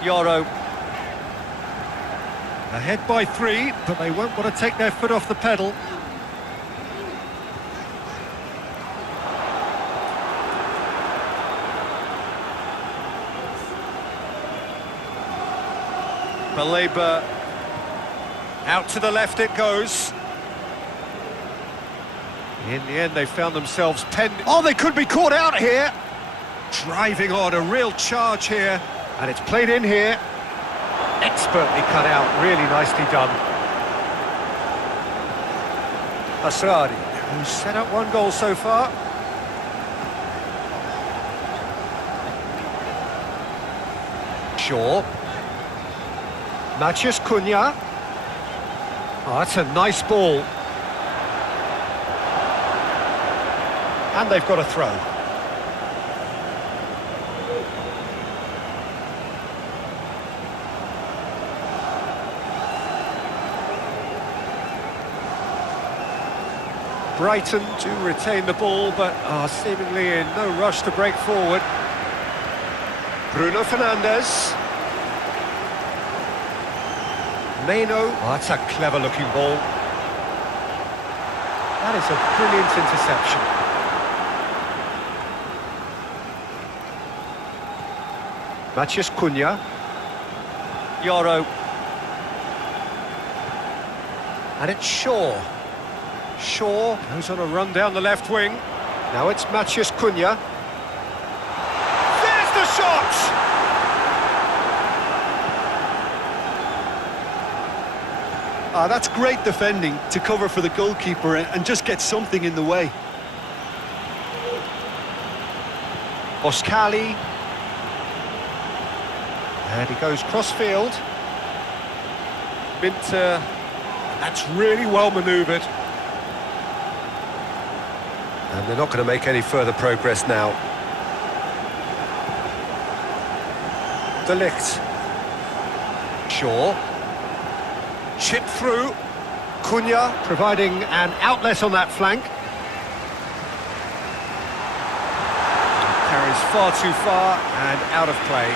Yoro. Ahead by 3, but they won't want to take their foot off the pedal. Baleba. Out to the left it goes. In the end, they found themselves penned. Oh, they could be caught out here. Driving on, a real charge here. And it's played in here. Expertly cut out, really nicely done. Asrari, who's set up 1 goal so far. Shaw. Matheus Cunha. Oh, that's a nice ball. And they've got a throw. Brighton to retain the ball, but are seemingly in no rush to break forward. Bruno Fernandes. Meno. Oh, that's a clever-looking ball. That is a brilliant interception. Matheus Cunha. Yoro. And it's Shaw. Shaw goes on a run down the left wing. Now it's Matheus Cunha. There's the shot! That's great defending to cover for the goalkeeper and just get something in the way. Boskali. And he goes cross-field. Minter. That's really well manoeuvred. And they're not going to make any further progress now. De Ligt. Shaw. Chip through. Cunha providing an outlet on that flank. Carries far too far and out of play.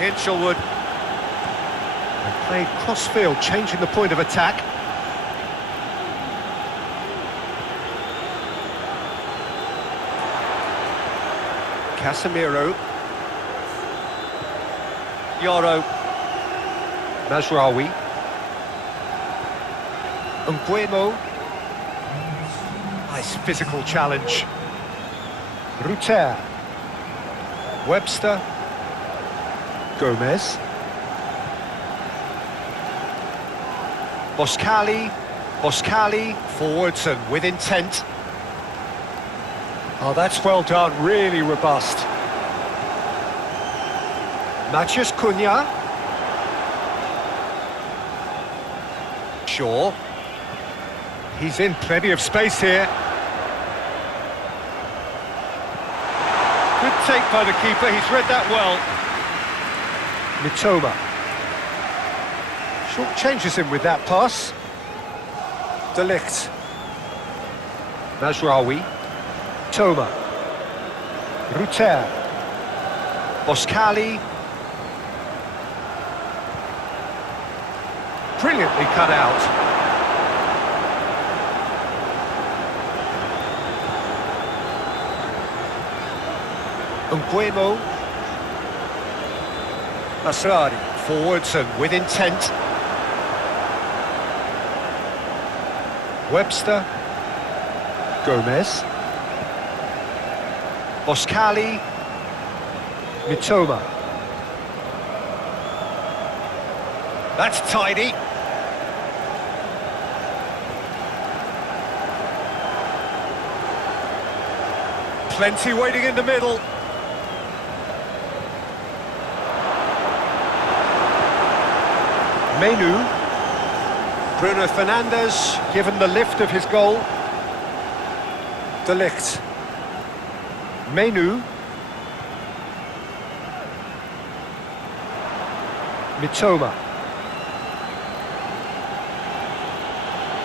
Hinchelwood. And played cross-field, changing the point of attack. Casemiro. Yoro. Mazraoui. Mbuemo. Nice physical challenge. Ruter. Webster. Gomez. Boskali. Boskali forwards and with intent. Oh, that's well done, really robust. Matheus Cunha. Shaw. He's in plenty of space here. Good take by the keeper, he's read that well. Mitoma. Short changes him with that pass. De Ligt. Mazraoui. Toma. Ruter. Boskali. Brilliantly cut out. Mbuemo. Asrari forwards and with intent. Webster. Gomez. Boskali. Mitoma. That's tidy. Plenty waiting in the middle. Menu. Bruno Fernandes, given the lift of his goal. De Ligt. Menu. Mitoma.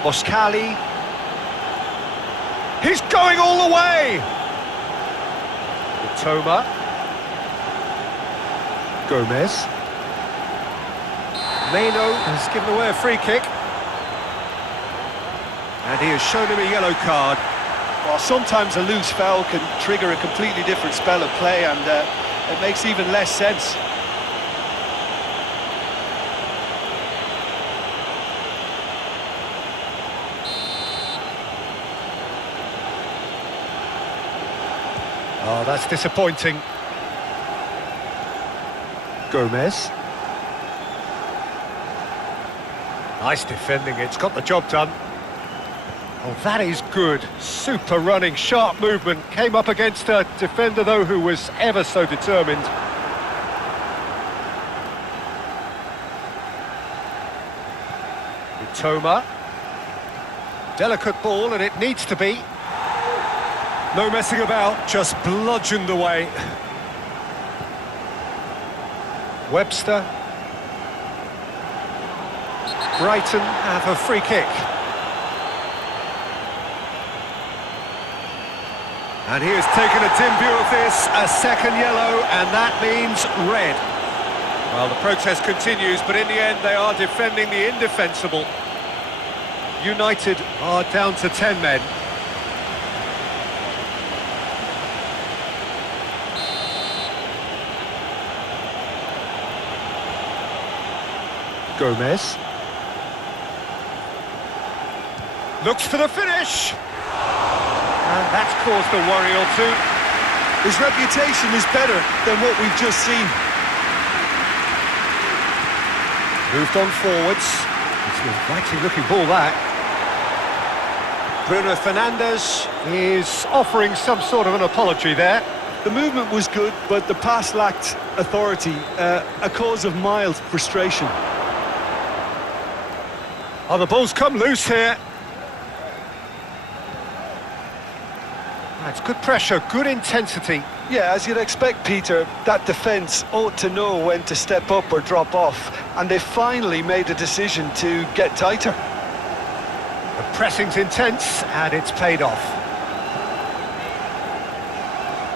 Boskali. He's going all the way! Mitoma. Gomez. Meno has given away a free kick. And he has shown him a yellow card. Well, sometimes a loose foul can trigger a completely different spell of play, and it makes even less sense. Oh, that's disappointing. Gomez. Nice defending, it's got the job done. Oh, that is good. Super running, sharp movement. Came up against a defender, though, who was ever so determined. Mitoma. Delicate ball, and it needs to be. No messing about, just bludgeoned away. Webster. Brighton have a free kick. And he has taken a dim view of this, a second yellow, and that means red. Well, the protest continues, but in the end they are defending the indefensible. United are down to 10 men. Gomez. Looks for the finish. And that's caused a worry or two. His reputation is better than what we've just seen. Moved on forwards. It's an inviting looking ball, that. Bruno Fernandes is offering some sort of an apology there. The movement was good, but the pass lacked authority, a cause of mild frustration. Oh, the ball's come loose here. That's good pressure, good intensity. Yeah, as you'd expect, Peter, that defence ought to know when to step up or drop off, and they finally made a decision to get tighter. The pressing's intense, and it's paid off.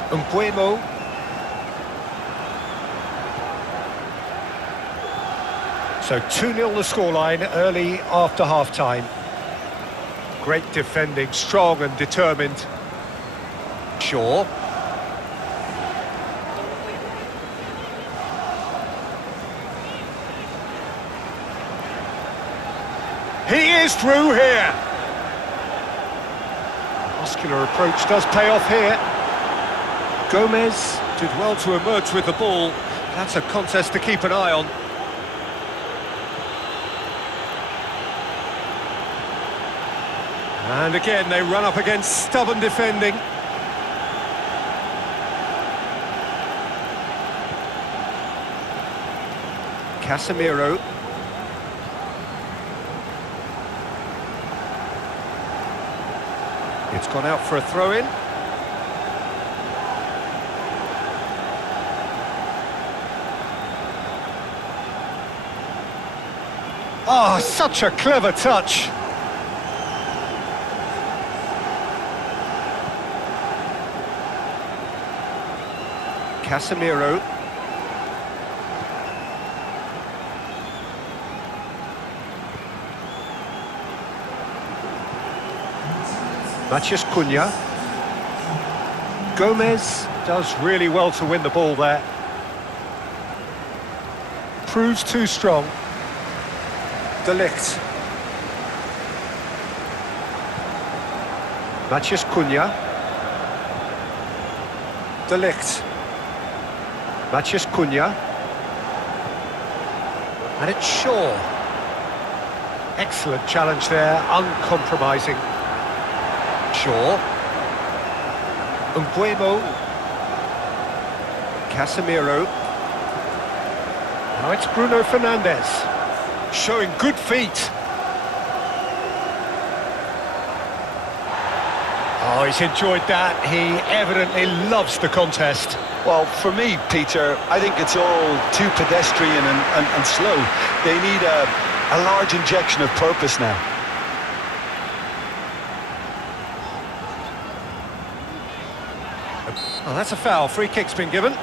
Mbuemo. So 2-0 the scoreline early after half-time. Great defending, strong and determined. Shaw. He is through here. Muscular approach does pay off here. Gomez did well to emerge with the ball. That's a contest to keep an eye on. And again, they run up against stubborn defending. Casemiro. It's gone out for a throw-in. Oh, such a clever touch. Casemiro. Matheus Cunha. Gomez does really well to win the ball there. Proves too strong. De Ligt. Matheus Cunha. De Ligt. Matheus Cunha. And it's Shaw. Excellent challenge there, uncompromising. Shaw. Umbuemo. Casemiro. Now it's Bruno Fernandes. Showing good feet. Oh, he's enjoyed that. He evidently loves the contest. Well, for me, Peter, I think it's all too pedestrian and slow. They need a large injection of purpose now. Oh, that's a foul. Free kick's been given.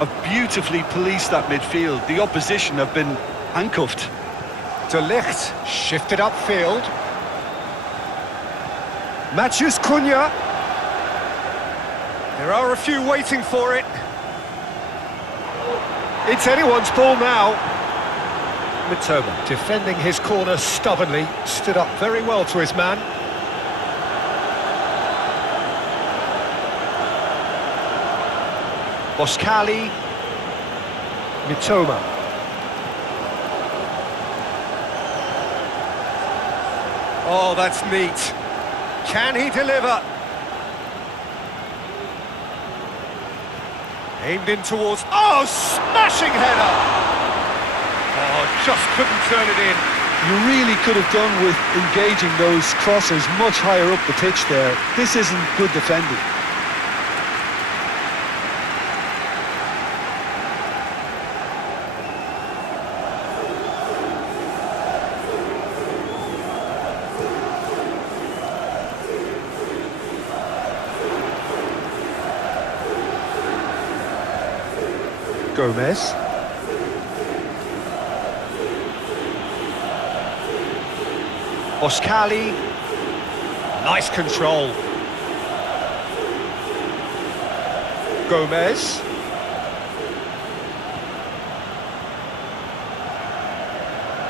Have beautifully policed that midfield. The opposition have been handcuffed. De Ligt shifted upfield. Matheus Cunha. There are a few waiting for it. It's anyone's ball now. Mitoma defending his corner stubbornly, stood up very well to his man. Boskali. Mitoma. Oh, that's neat. Can he deliver? Aimed in towards... Oh, smashing header! Oh, just couldn't turn it in. You really could have done with engaging those crosses much higher up the pitch there. This isn't good defending. Gomez. Boskali. Nice control. Gomez.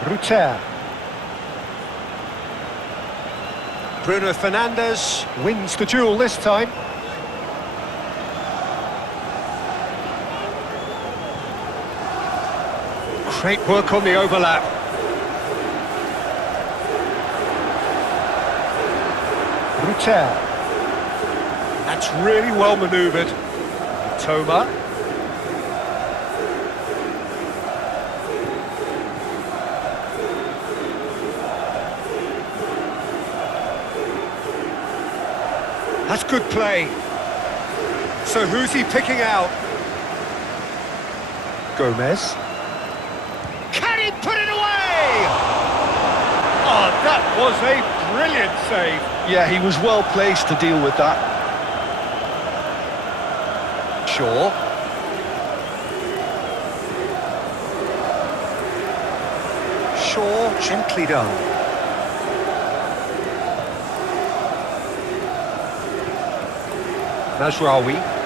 Ruter. Bruno Fernandes wins the duel this time. Great work on the overlap. Ruter. That's really well manoeuvred. Toma. That's good play. So who's he picking out? Gomez. Put it away! Oh, that was a brilliant save. Yeah, he was well placed to deal with that. Shaw. Shaw, gently done. Mazraoui.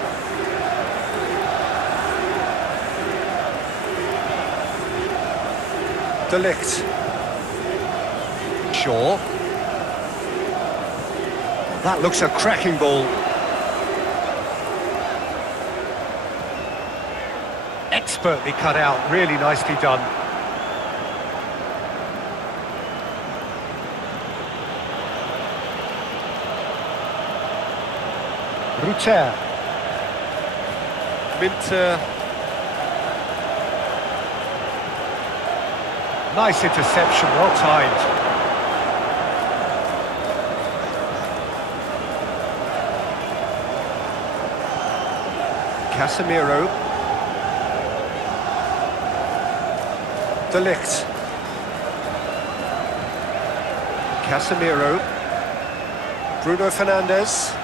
De Ligt. Shaw. That looks a cracking ball. Expertly cut out, really nicely done. Ruter. Minter. Nice interception, well timed. Casemiro. De Ligt. Casemiro. Bruno Fernandes.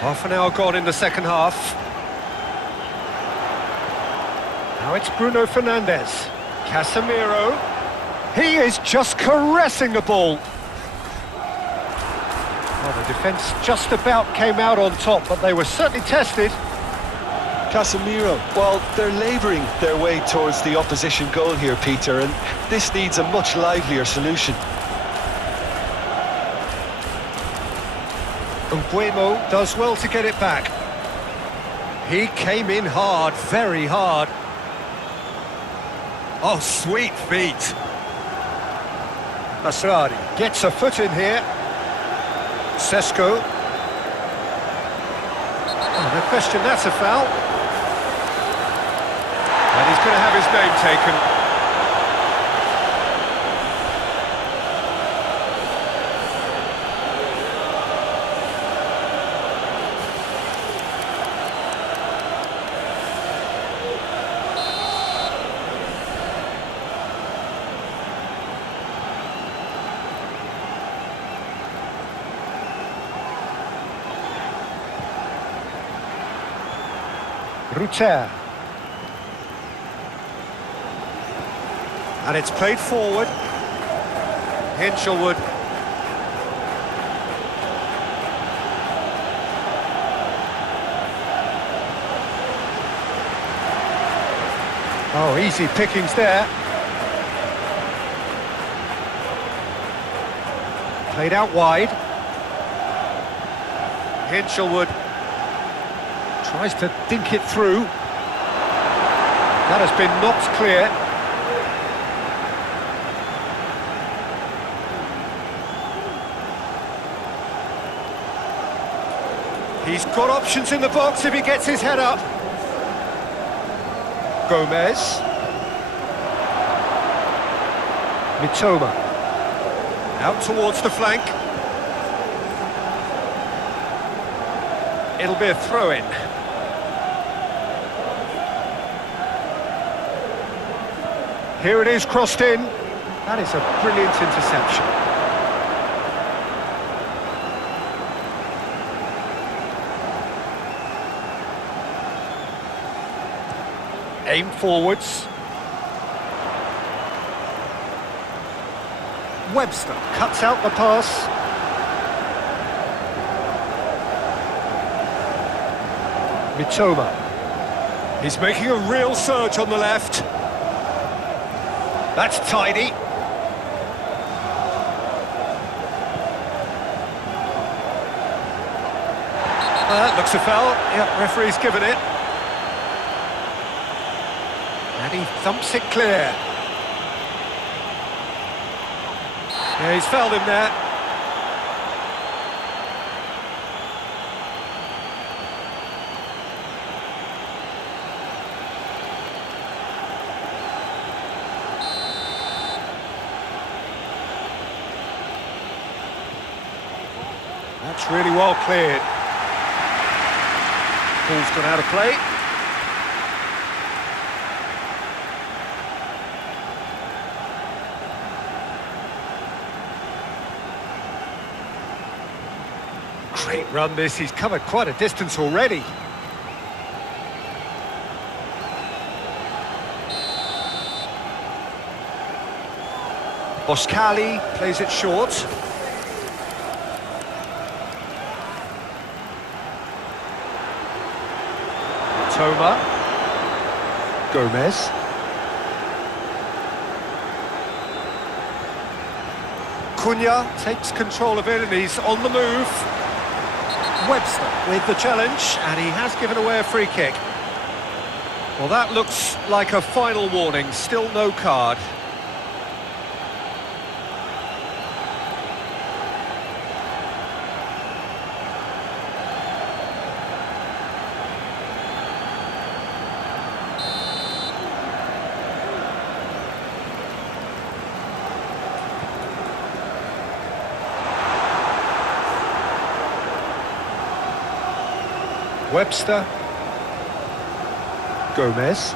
Half an hour gone in the second half. Now it's Bruno Fernandes. Casemiro. He is just caressing the ball. Well, the defence just about came out on top, but they were certainly tested. Casemiro, well, they're labouring their way towards the opposition goal here, Peter, and this needs a much livelier solution. Mbuemo does well to get it back. He came in hard, very hard. Oh, sweet feet. Masradi gets a foot in here. Šeško. Oh, no question, that's a foul. And he's going to have his name taken. Ruter. And it's played forward. Hinchelwood. Oh, easy pickings there. Played out wide. Hinchelwood tries to dink it through. That has been knocked clear. He's got options in the box if he gets his head up. Gomez. Mitoma. Out towards the flank. It'll be a throw-in. Here it is, crossed in. That is a brilliant interception. Aim forwards. Webster cuts out the pass. Mitoma. He's making a real surge on the left. That's tidy. That looks a foul. Yep, referee's given it. And he thumps it clear. Yeah, he's fouled him there. That's really well cleared. Ball's gone out of play. Great run this, he's covered quite a distance already. Boskali plays it short. Toma. Gomez. Cunha takes control of it and he's on the move. Webster with the challenge, and he has given away a free kick. Well, that looks like a final warning, still no card. Webster. Gomez.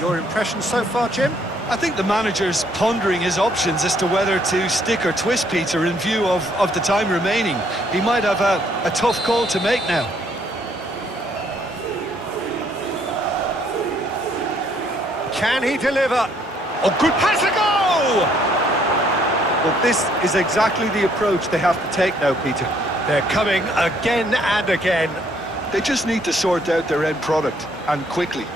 Your impression so far, Jim? I think the manager's pondering his options as to whether to stick or twist, Peter, in view of the time remaining. He might have a tough call to make now. Can he deliver? Oh, good, has a goal! Well, this is exactly the approach they have to take now, Peter. They're coming again and again. They just need to sort out their end product, and quickly.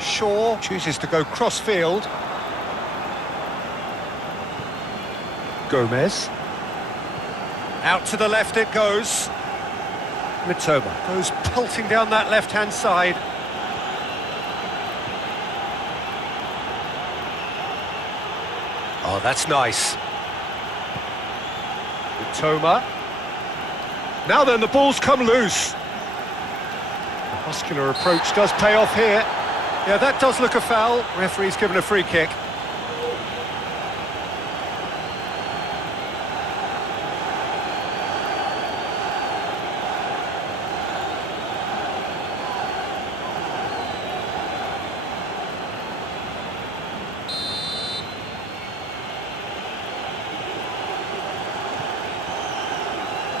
Shaw chooses to go cross-field. Gomez. Out to the left it goes. Mitoma goes pelting down that left-hand side. Oh, that's nice. Mitoma. Now then, the ball's come loose. The muscular approach does pay off here. Yeah, that does look a foul. Referee's given a free kick.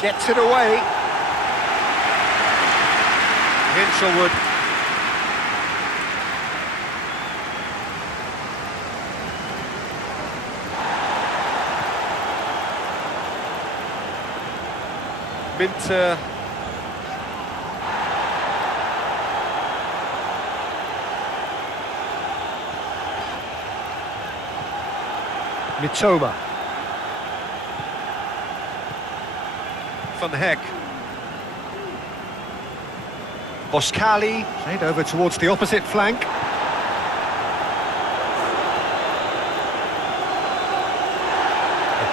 Gets it away. Hinchelwood. Minter. Mitoma. Van Heck. Boskali, played over towards the opposite flank. The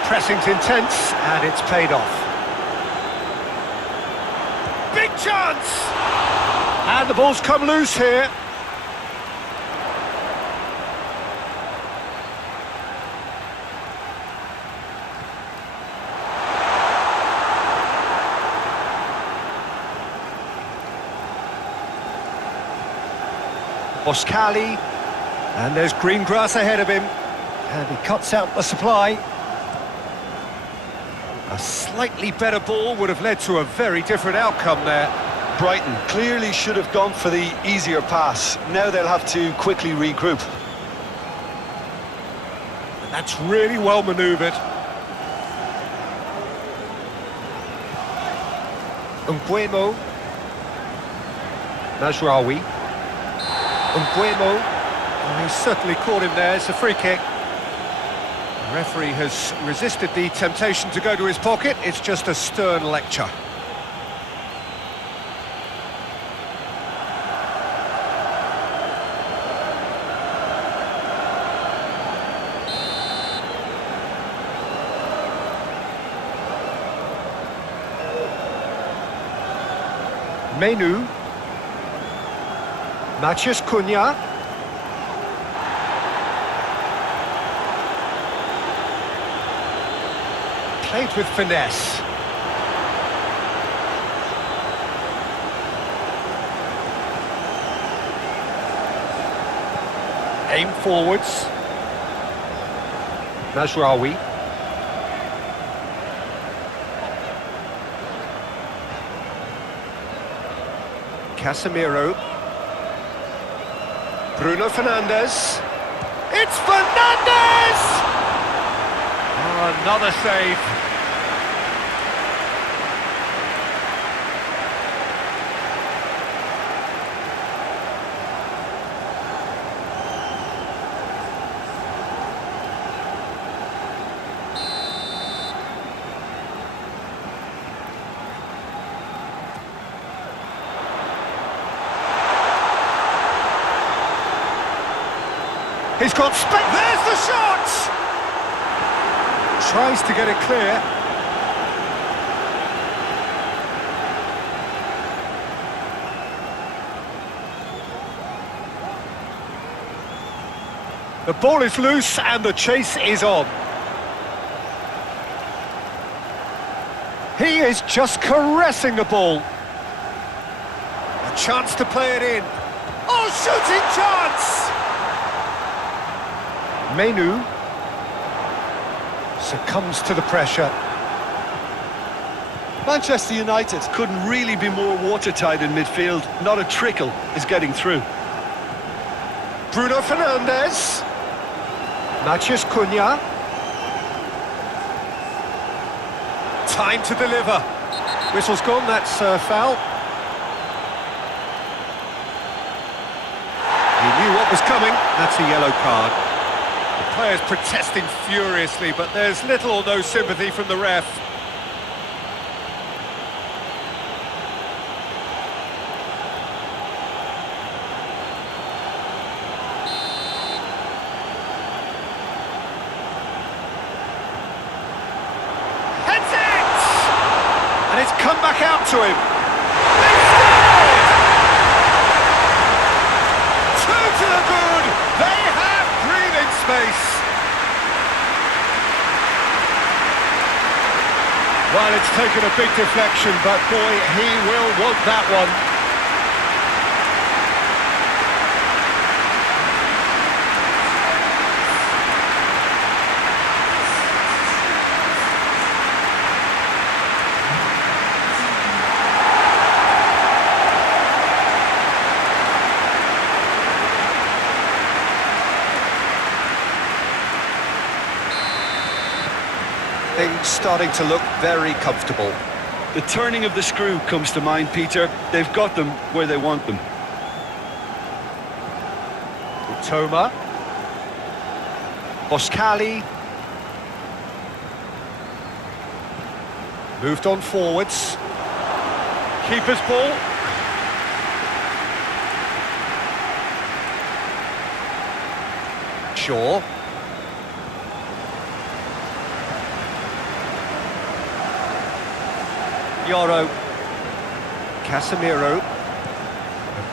pressing's intense, and it's paid off. Big chance! And the ball's come loose here. Boskali, and there's green grass ahead of him, and he cuts out the supply. A slightly better ball would have led to a very different outcome there. Brighton clearly should have gone for the easier pass. Now they'll have to quickly regroup. And that's really well manoeuvred. Mbuemo. Najraoui. Mbuemo, well, he's certainly caught him there. It's a free kick. The referee has resisted the temptation to go to his pocket. It's just a stern lecture. Menu. Matheus Cunha. Played with finesse. Aim forwards. Najraoui. Casemiro. Bruno Fernandes. It's Fernandes! Oh, another save. He's got there's the shot! Tries to get it clear. The ball is loose and the chase is on. He is just caressing the ball. A chance to play it in. Oh, shooting chance! Menu succumbs to the pressure. Manchester United couldn't really be more watertight in midfield. Not a trickle is getting through. Bruno Fernandes. Matheus Cunha. Time to deliver. Whistle's gone, that's foul. He knew what was coming, that's a yellow card. The players protesting furiously, but there's little or no sympathy from the ref. Heads it! And it's come back out to him. They scored! Two to the good! They have breathing space. Well, it's taken a big deflection, but boy, he will want that one. Things starting to look very comfortable. The turning of the screw comes to mind, Peter. They've got them where they want them. Toma. Boskali. Moved on forwards. Keeper's ball. Shaw. Yoro. Casemiro.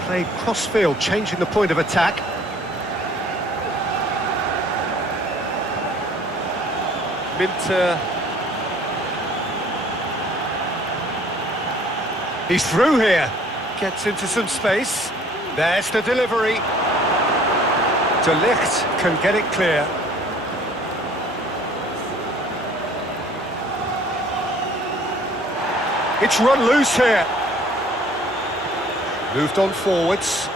Played cross-field, changing the point of attack. Minter. He's through here. Gets into some space. There's the delivery. De Ligt can get it clear. It's run loose here. Moved on forwards.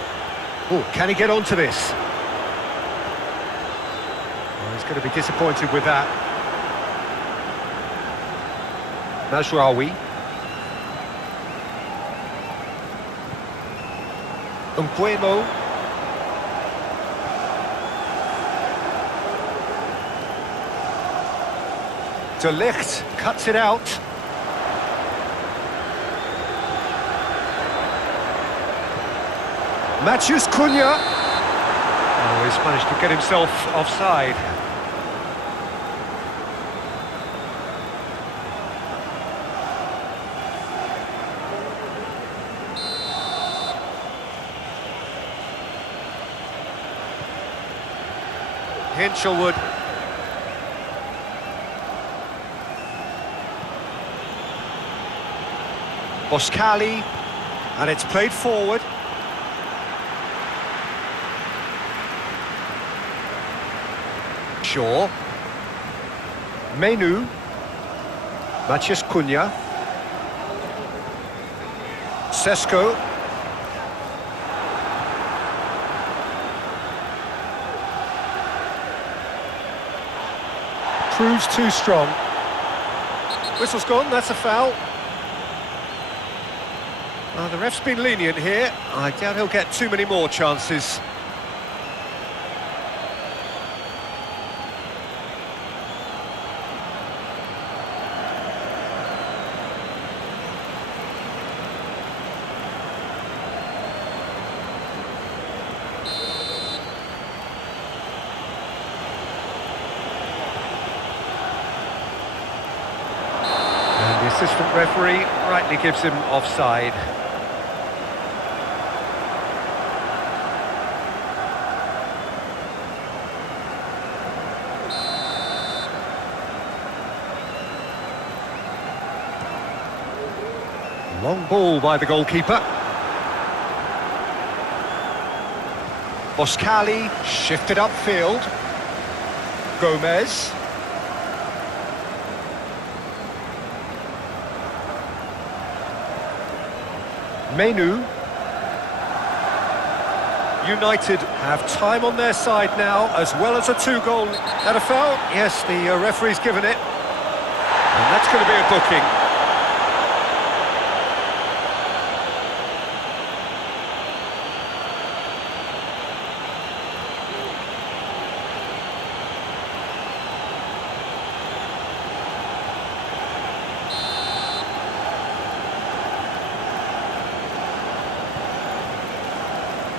Oh, can he get onto this? Oh, he's going to be disappointed with that. Mazraoui. Umbuemo. De Ligt cuts it out. Matheus Cunha. Oh, he's managed to get himself offside. Hinchelwood. Boskali. And it's played forward. Shaw. Menu. Matheus Cunha. Šeško. Proves too strong. Whistle's gone, that's a foul. The ref's been lenient here. I doubt he'll get too many more chances. The assistant referee rightly gives him offside. Long ball by the goalkeeper. Boskali shifted upfield. Gomez. Menu. United have time on their side now, as well as a 2-goal. That a foul? Yes, the referee's given it. And that's going to be a booking.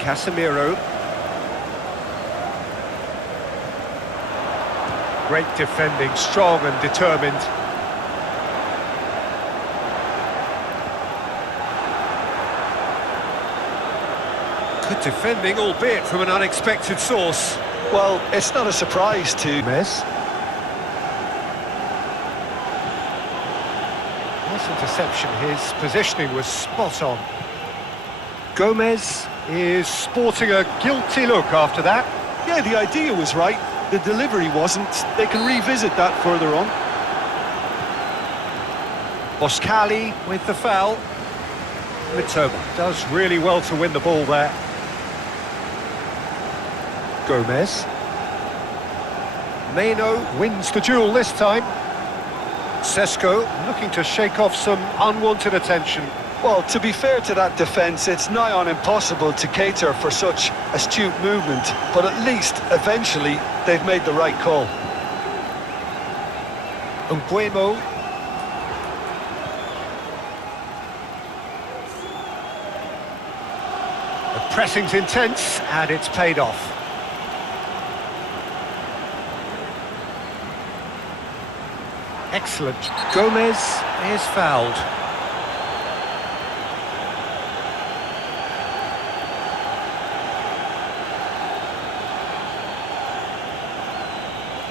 Casemiro. Great defending, strong and determined. Good defending, albeit from an unexpected source. Well, it's not a surprise to... Gomez. Nice interception, his positioning was spot on. Gomez is sporting a guilty look after that. Yeah, the idea was right, the delivery wasn't. They can revisit that further on. Boskali with the foul. Mitoma does really well to win the ball there. Gomez. Meno wins the duel this time. Šeško looking to shake off some unwanted attention. Well, to be fair to that defence, it's nigh on impossible to cater for such astute movement, but at least, eventually, they've made the right call. Mbuemo. The pressing's intense, and it's paid off. Excellent. Gomez is fouled.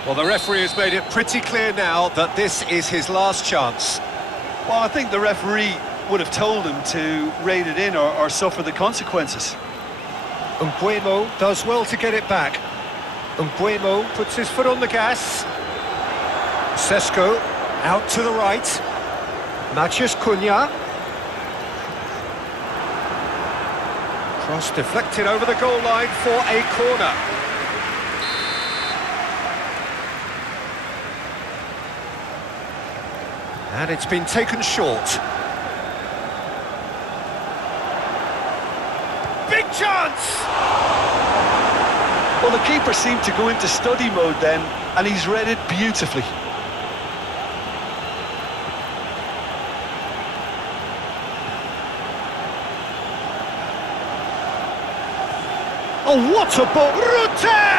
Well, the referee has made it pretty clear now that this is his last chance. Well, I think the referee would have told him to rein it in or suffer the consequences. Mbuemo does well to get it back. Mbuemo puts his foot on the gas. Šeško out to the right. Matías Cunha. Cross deflected over the goal line for a corner. And it's been taken short. Big chance! Well, the keeper seemed to go into study mode then, and he's read it beautifully. Oh, what a ball! Rutter!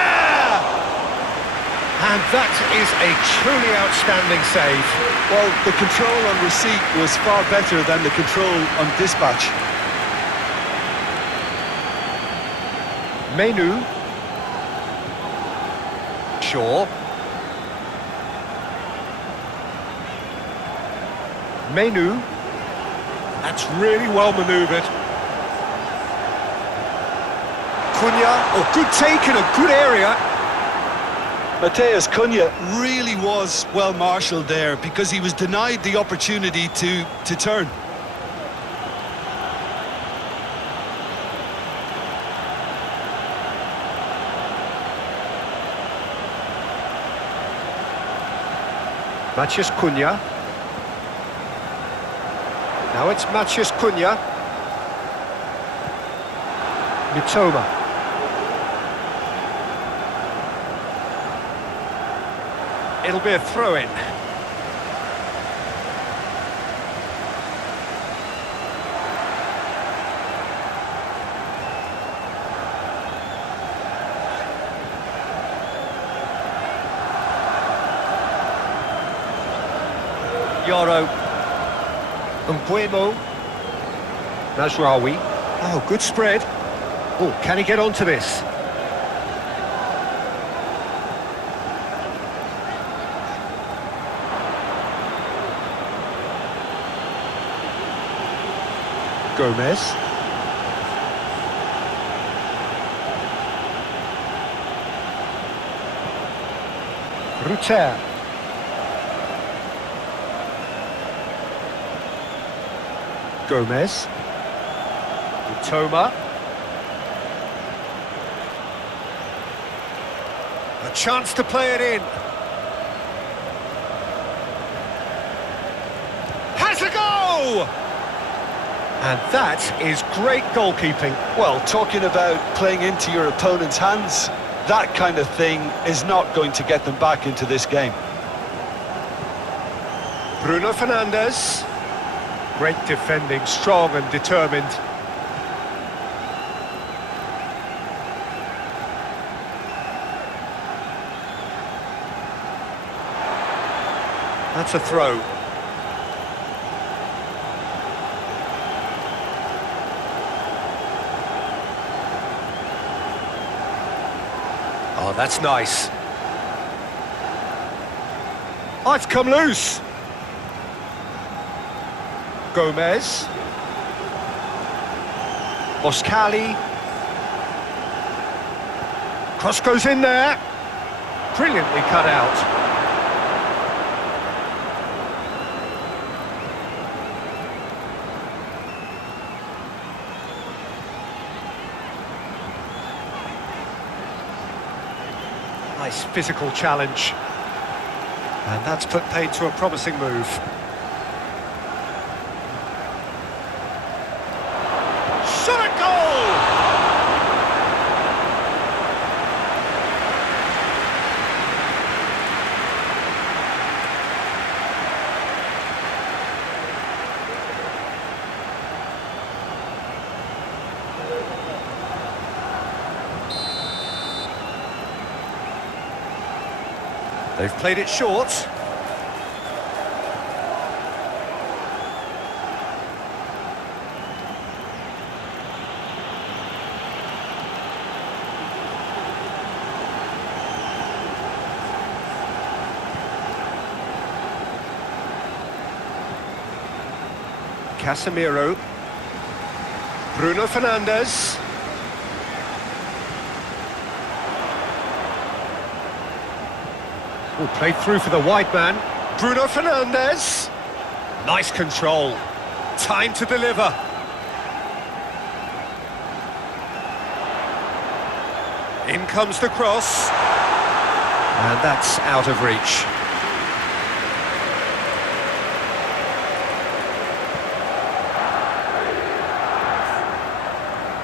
And that is a truly outstanding save. Well, the control on receipt was far better than the control on dispatch. Menu. Shaw. Menu. That's really well manoeuvred. Cunha. Oh, good take in a good area. Matías Cunha really was well marshalled there because he was denied the opportunity to turn. Matías Cunha. Now it's Matías Cunha. Mitoma. It'll be a throw-in. Yoro. Mbuemo. Nasraoui. Oh, good spread. Oh, can he get onto this? Gomez. Rutter. Gomez. Toma. A chance to play it in. Has a go! And that is great goalkeeping. Well, talking about playing into your opponent's hands, that kind of thing is not going to get them back into this game. Bruno Fernandes. Great defending, strong and determined. That's a throw. Oh, that's nice. Oh, it's come loose. Gomez. Moskali. Cross goes in there. Brilliantly cut out. Nice physical challenge. And that's put paid to a promising move. Shot a goal! They've played it short. Casemiro. Bruno Fernandes. Played through for the wide man. Bruno Fernandes. Nice control. Time to deliver. In comes the cross. And that's out of reach.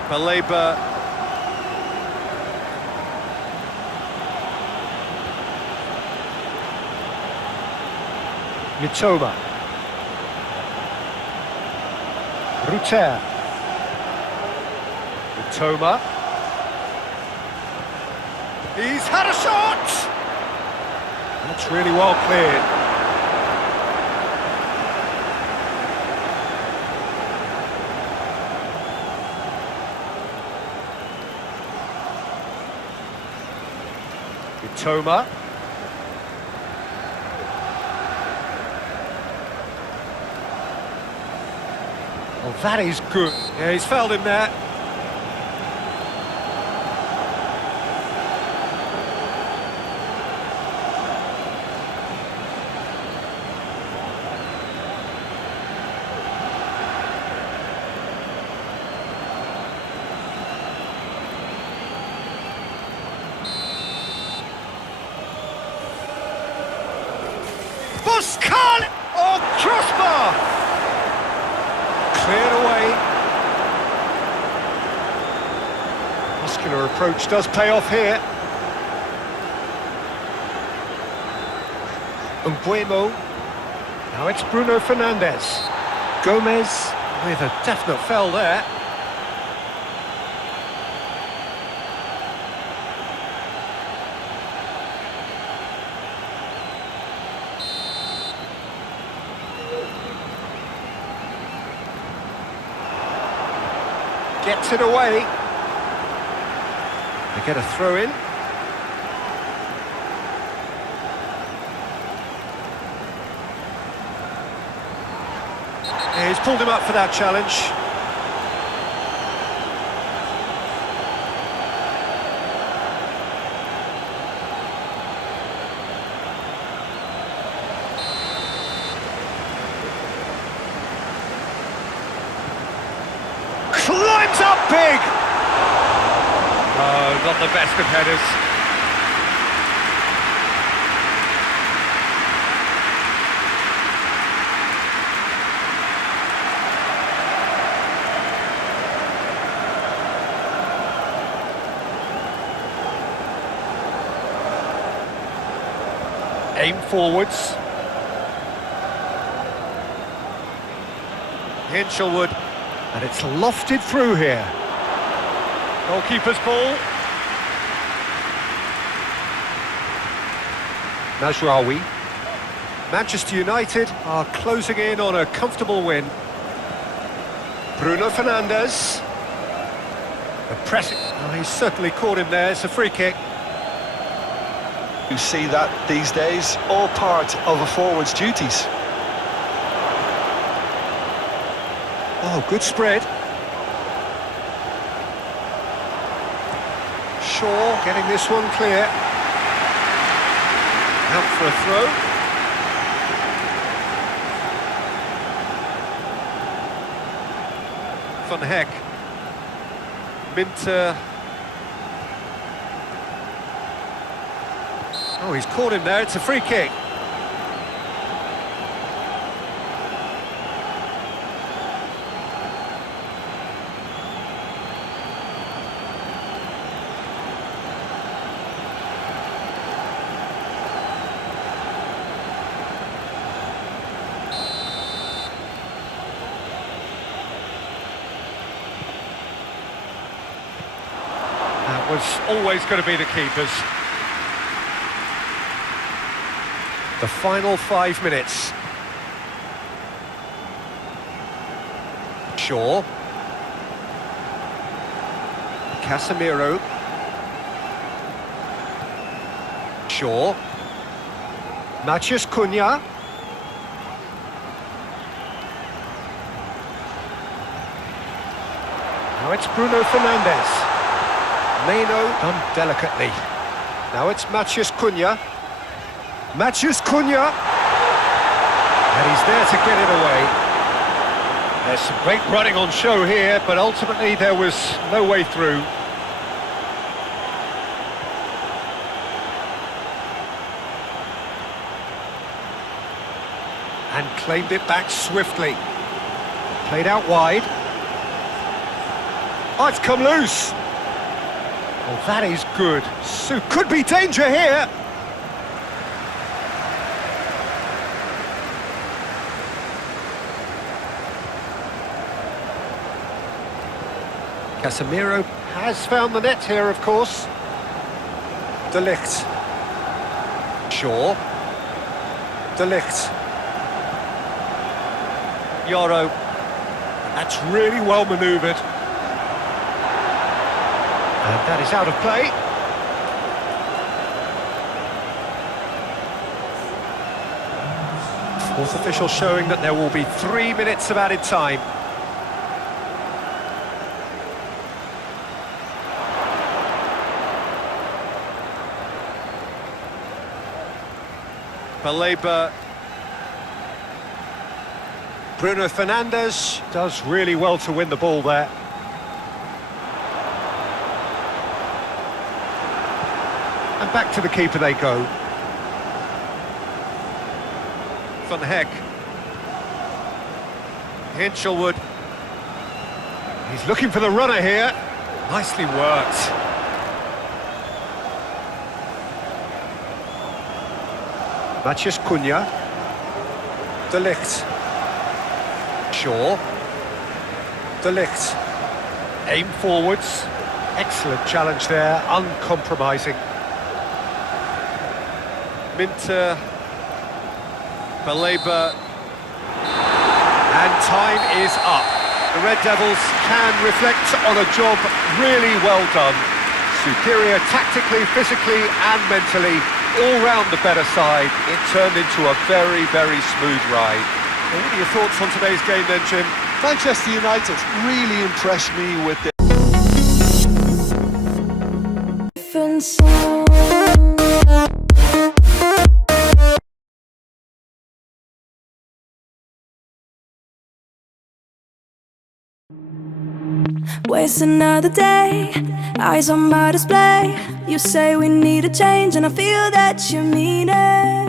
Baleba. Mitoma. Ruter. Mitoma. He's had a shot! That's really well cleared. Mitoma. Oh, that is good. Yeah, he's fouled him there. Moskali! Oh, crossbar! Cleared away. Muscular approach does pay off here. Umbuemo. Now it's Bruno Fernandes. Gomez with a definite foul there. Gets it away. They get a throw in. Yeah, he's pulled him up for that challenge. Climbs It's up big! Oh, not the best of headers. Aim forwards. Hinchelwood, and it's lofted through here. Goalkeeper's ball. Mazraoui. Manchester United are closing in on a comfortable win. Bruno Fernandes. The pressing. Oh, he's certainly caught him there. It's a free kick. You see that these days, all part of a forward's duties. Oh, good spread. Shaw getting this one clear. Out for a throw. Van Heck. Minter. Oh, he's caught him there. It's a free kick. That was always going to be the keeper's. The final 5 minutes. Shaw. Casemiro. Shaw. Matheus Cunha. Now it's Bruno Fernandes. Meno done delicately. Now it's Matheus Cunha. Matheus Cunha, and he's there to get it away. There's some great running on show here, but ultimately there was no way through. And claimed it back swiftly. Played out wide. Oh, it's come loose. Oh, that is good. So could be danger here. Casemiro has found the net here, of course. De Ligt. Shaw. De Ligt. Yoro. That's really well manoeuvred. And that is out of play. Fourth official showing that there will be 3 minutes of added time. Baleba. Bruno Fernandes does really well to win the ball there. And back to the keeper they go. Van Heck. Hinchelwood. He's looking for the runner here. Nicely worked. Matheus Cunha. De Ligt. Shaw. De Ligt. Aim forwards. Excellent challenge there, uncompromising. Minter. Baleba. And time is up. The Red Devils can reflect on a job really well done. Superior tactically, physically and mentally. All round the better side. It turned into a very, very smooth ride. Well, what are your thoughts on today's game then, Jim? Manchester United really impressed me with their different song. Waste another day, eyes on my display. You say we need a change, and I feel that you mean it.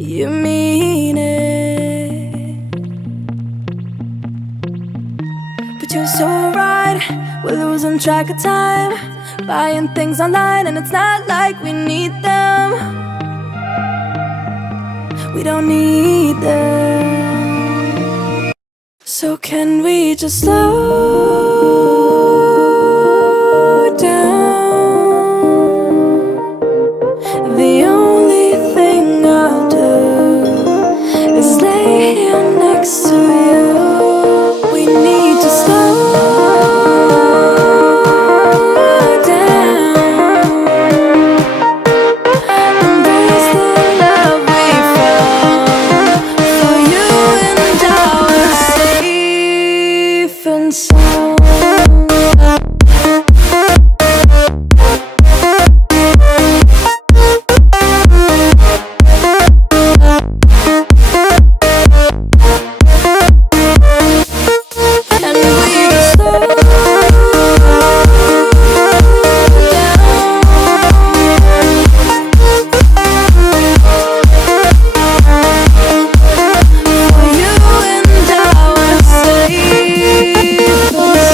You mean it. But you're so right, we're losing track of time, buying things online, and it's not like we need them. We don't need them. So can we just slow down? The only thing I'll do is lay here next to you. We need to slow down. Embrace the love we found. For you and I are safe and sound. And we just slow down. For you and I are safe and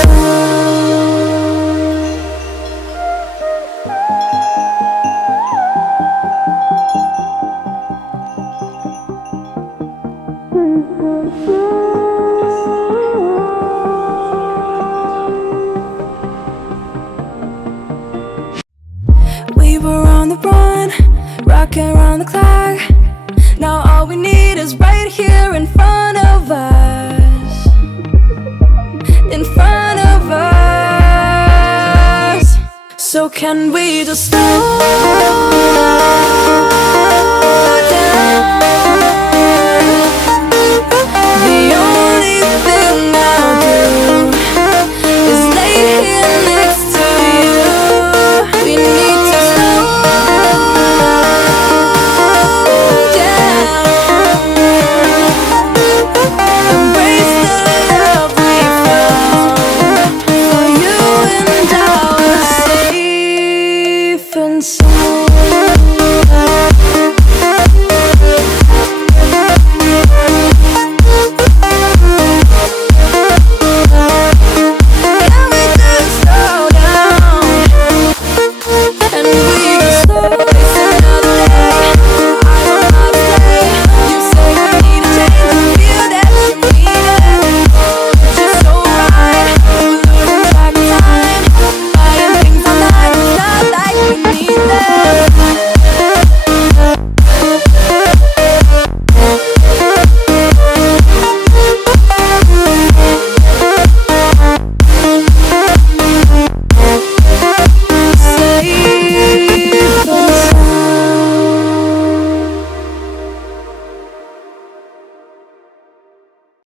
we were on the run, rocking around the clock. Now all we need is right here in front of us. In front of us. So can we just slow